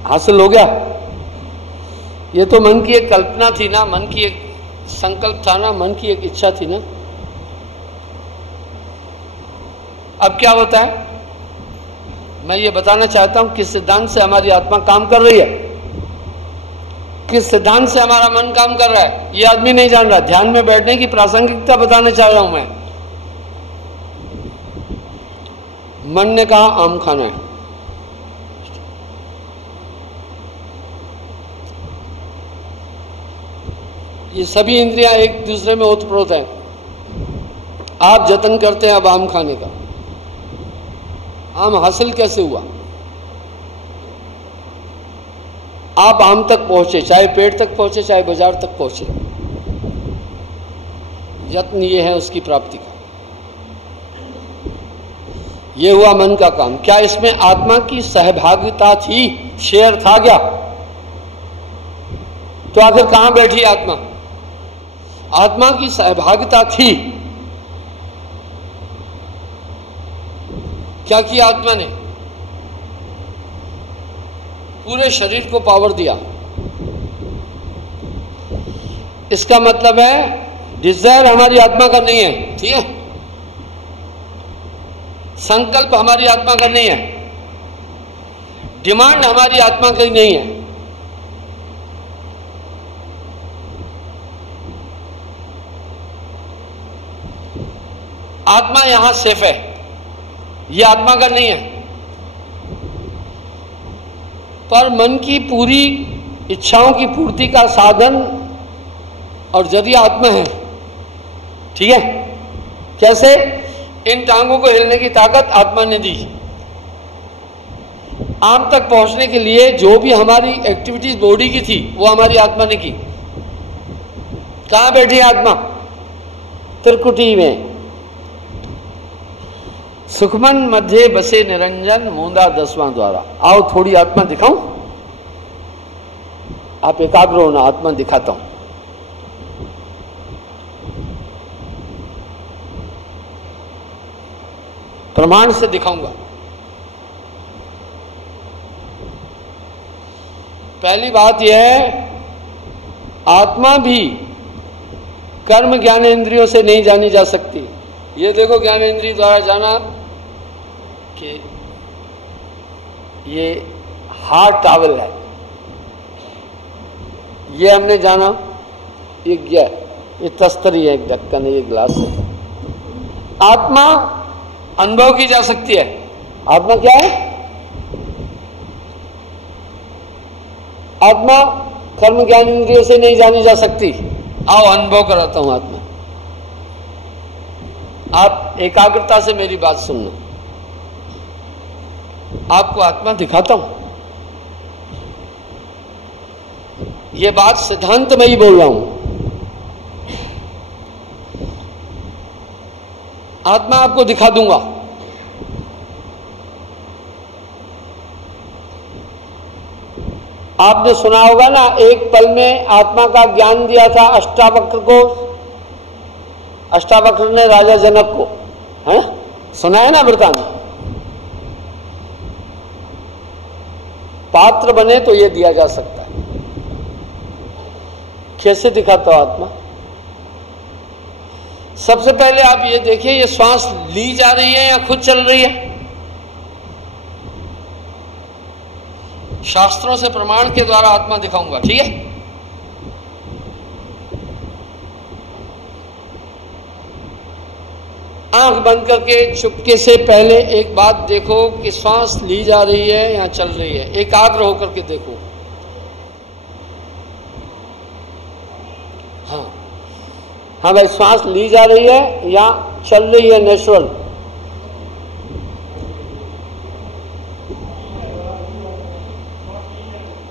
हासिल हो गया? ये तो मन की एक कल्पना थी ना, मन की एक संकल्प था ना, मन की एक इच्छा थी ना। अब क्या होता है? मैं ये बताना चाहता हूं किस सिद्धांत से हमारी आत्मा काम कर रही है, किस सिद्धांत से हमारा मन काम कर रहा है, ये आदमी नहीं जान रहा। ध्यान में बैठने की प्रासंगिकता बताना चाह रहा हूं मैं। मन ने कहा आम खाना है, ये सभी इंद्रियां एक दूसरे में ओतप्रोत हैं। आप जतन करते हैं अब आम खाने का। आम हासिल कैसे हुआ? आप आम तक पहुंचे, चाहे पेट तक पहुंचे, चाहे बाजार तक पहुंचे, यत्न ये है उसकी प्राप्ति का। ये हुआ मन का काम। क्या इसमें आत्मा की सहभागिता थी? शेयर था क्या? तो आखिर कहां बैठी आत्मा? आत्मा की सहभागिता थी। क्या किया आत्मा ने? पूरे शरीर को पावर दिया। इसका मतलब है डिजायर हमारी आत्मा का नहीं है, ठीक है? संकल्प हमारी आत्मा का नहीं है, डिमांड हमारी आत्मा की नहीं है। आत्मा यहां सेफ है, यह आत्मा का नहीं है। पर मन की पूरी इच्छाओं की पूर्ति का साधन और जरिया आत्मा है, ठीक है? कैसे? इन टांगों को हिलने की ताकत आत्मा ने दी। आम तक पहुंचने के लिए जो भी हमारी एक्टिविटीज बॉडी की थी वो हमारी आत्मा ने की। कहां बैठी आत्मा? त्रिकुटी में। सुखमन मध्य बसे निरंजन, मूंदा 10वां द्वारा। आओ थोड़ी आत्मा दिखाऊं? आप एकाग्र होना, आत्मा दिखाता हूं। प्रमाण से दिखाऊंगा। पहली बात यह है, आत्मा भी कर्म ज्ञान इंद्रियों से नहीं जानी जा सकती। ये देखो ज्ञान इंद्रिय द्वारा जाना कि ये हार्ड टॉवल है, ये हमने जाना, ये तस्तरी है, एक ढक्कन है, ये ग्लास है। आत्मा अनुभव की जा सकती है। आत्मा क्या है? आत्मा कर्म ज्ञान इंद्रियों से नहीं जानी जा सकती। आओ अनुभव कराता हूं आत्मा। आप एकाग्रता से मेरी बात सुनना। आपको आत्मा दिखाता हूं। यह बात सिद्धांत में ही बोल रहा हूं। आत्मा आपको दिखा दूंगा। आपने सुना होगा ना, एक पल में आत्मा का ज्ञान दिया था अष्टावक्र को। अष्टावक्र ने राजा जनक को, है? सुना है ना वृतांत? पात्र बने तो यह दिया जा सकता है। कैसे दिखाता हो आत्मा? सबसे पहले आप ये देखिए, ये श्वास ली जा रही है या खुद चल रही है? शास्त्रों से प्रमाण के द्वारा आत्मा दिखाऊंगा, ठीक है? आंख बंद करके चुपके से पहले एक बात देखो कि सांस ली जा रही है या चल रही है। एकाग्र होकर के देखो। हाँ भाई, सांस ली जा रही है या चल रही है नेचुरल?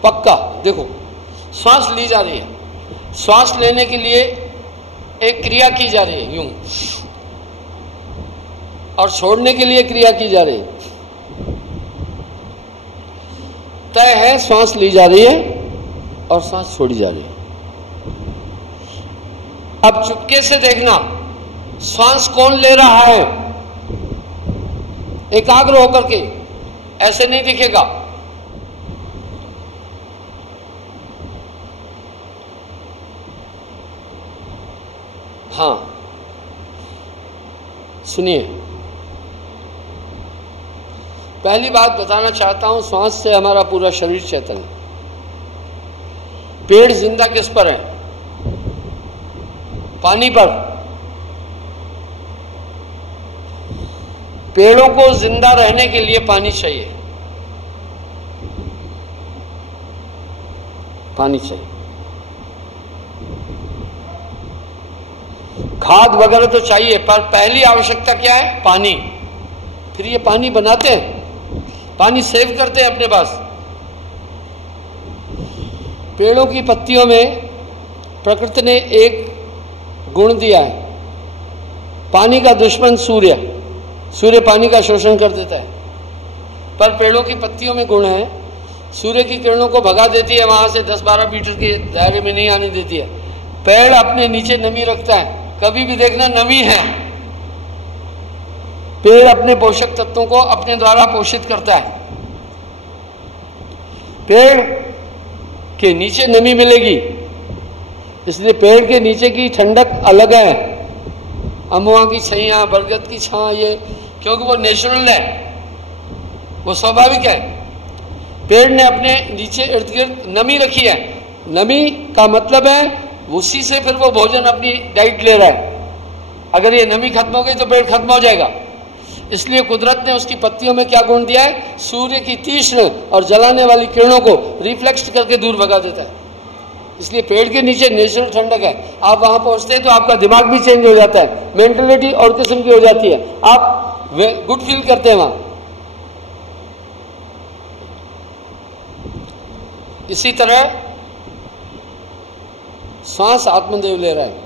पक्का देखो, सांस ली जा रही है। सांस लेने के लिए एक क्रिया की जा रही है यूं, और छोड़ने के लिए क्रिया की जा रही है। तय है, सांस ली जा रही है और सांस छोड़ी जा रही है। अब चुपके से देखना, सांस कौन ले रहा है। एकाग्र होकर के, ऐसे नहीं दिखेगा। हाँ सुनिए, पहली बात बताना चाहता हूं, सांस से हमारा पूरा शरीर चेतन है। पेड़ जिंदा किस पर है? पानी पर। पेड़ों को जिंदा रहने के लिए पानी चाहिए, पानी चाहिए। खाद वगैरह तो चाहिए, पर पहली आवश्यकता क्या है? पानी। फिर ये पानी बनाते हैं, पानी सेव करते हैं अपने पास। पेड़ों की पत्तियों में प्रकृति ने एक गुण दिया है, पानी का दुश्मन सूर्य। सूर्य पानी का शोषण कर देता है, पर पेड़ों की पत्तियों में गुण है, सूर्य की किरणों को भगा देती है, वहां से 10-12 मीटर के दायरे में नहीं आने देती है। पेड़ अपने नीचे नमी रखता है, कभी भी देखना नमी है। पेड़ अपने पोषक तत्वों को अपने द्वारा पोषित करता है। पेड़ के नीचे नमी मिलेगी, इसलिए पेड़ के नीचे की ठंडक अलग है। अमवा की छैया, बरगद की छां, ये क्योंकि वो नेचुरल है, वो स्वाभाविक है। पेड़ ने अपने नीचे इर्द गिर्द नमी रखी है। नमी का मतलब है उसी से फिर वो भोजन, अपनी डाइट ले रहा है। अगर ये नमी खत्म हो गई तो पेड़ खत्म हो जाएगा। इसलिए कुदरत ने उसकी पत्तियों में क्या गुण दिया है? सूर्य की तीक्ष्ण और जलाने वाली किरणों को रिफ्लेक्ट करके दूर भगा देता है। इसलिए पेड़ के नीचे नेचुरल ठंडक है। आप वहां पहुंचते हैं तो आपका दिमाग भी चेंज हो जाता है, मेंटलिटी और किस्म की हो जाती है, आप गुड फील करते हैं वहां। इसी तरह सांस आत्मदेव ले रहा है।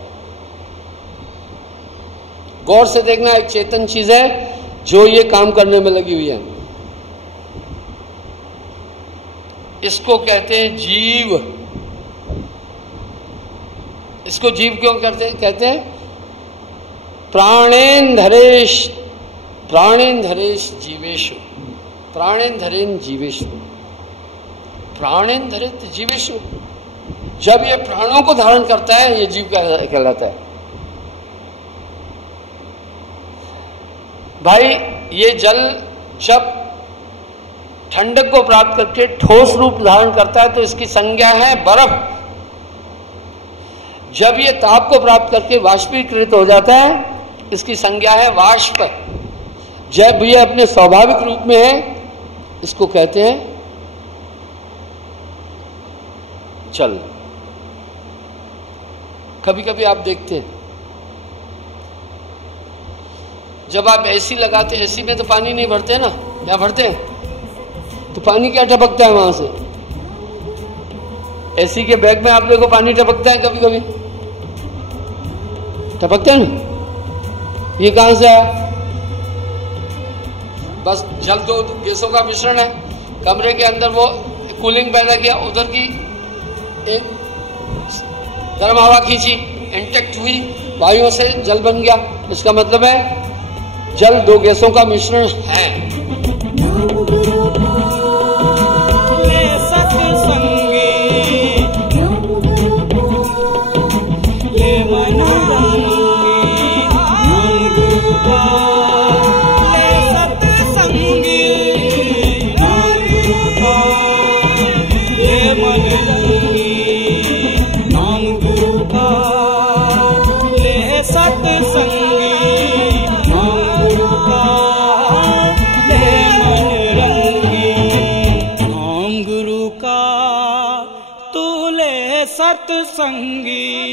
गौर से देखना, एक चेतन चीज है जो ये काम करने में लगी हुई है। इसको कहते हैं जीव। इसको जीव क्यों कहते हैं? प्राणेंधरेश, प्राणेंधरेश जीवेशु, प्राणेंधरेन जीवेशु, प्राणेंधरेत जीवेशु। जब ये प्राणों को धारण करता है, ये जीव कहलाता है। भाई, ये जल जब ठंडक को प्राप्त करके ठोस रूप धारण करता है तो इसकी संज्ञा है बर्फ। जब ये ताप को प्राप्त करके वाष्पीकृत हो जाता है, इसकी संज्ञा है वाष्प। जब ये अपने स्वाभाविक रूप में है, इसको कहते हैं जल। कभी कभी आप देखते हैं, जब आप एसी लगाते हैं, एसी में तो पानी नहीं भरते ना, या भरते हैं? तो पानी क्या टपकता है वहां से? एसी के बैग में आप लोगों को पानी टपकता है, कभी कभी टपकता है ना। ये कहां से आया? बस जल दो गैसों का मिश्रण है, कमरे के अंदर वो कूलिंग पैदा किया, उधर की एक गर्म हवा खींची, इंटेक्ट हुई, वायुओं से जल बन गया। इसका मतलब है जल दो गैसों का मिश्रण है। सत्संगी सतसंगी।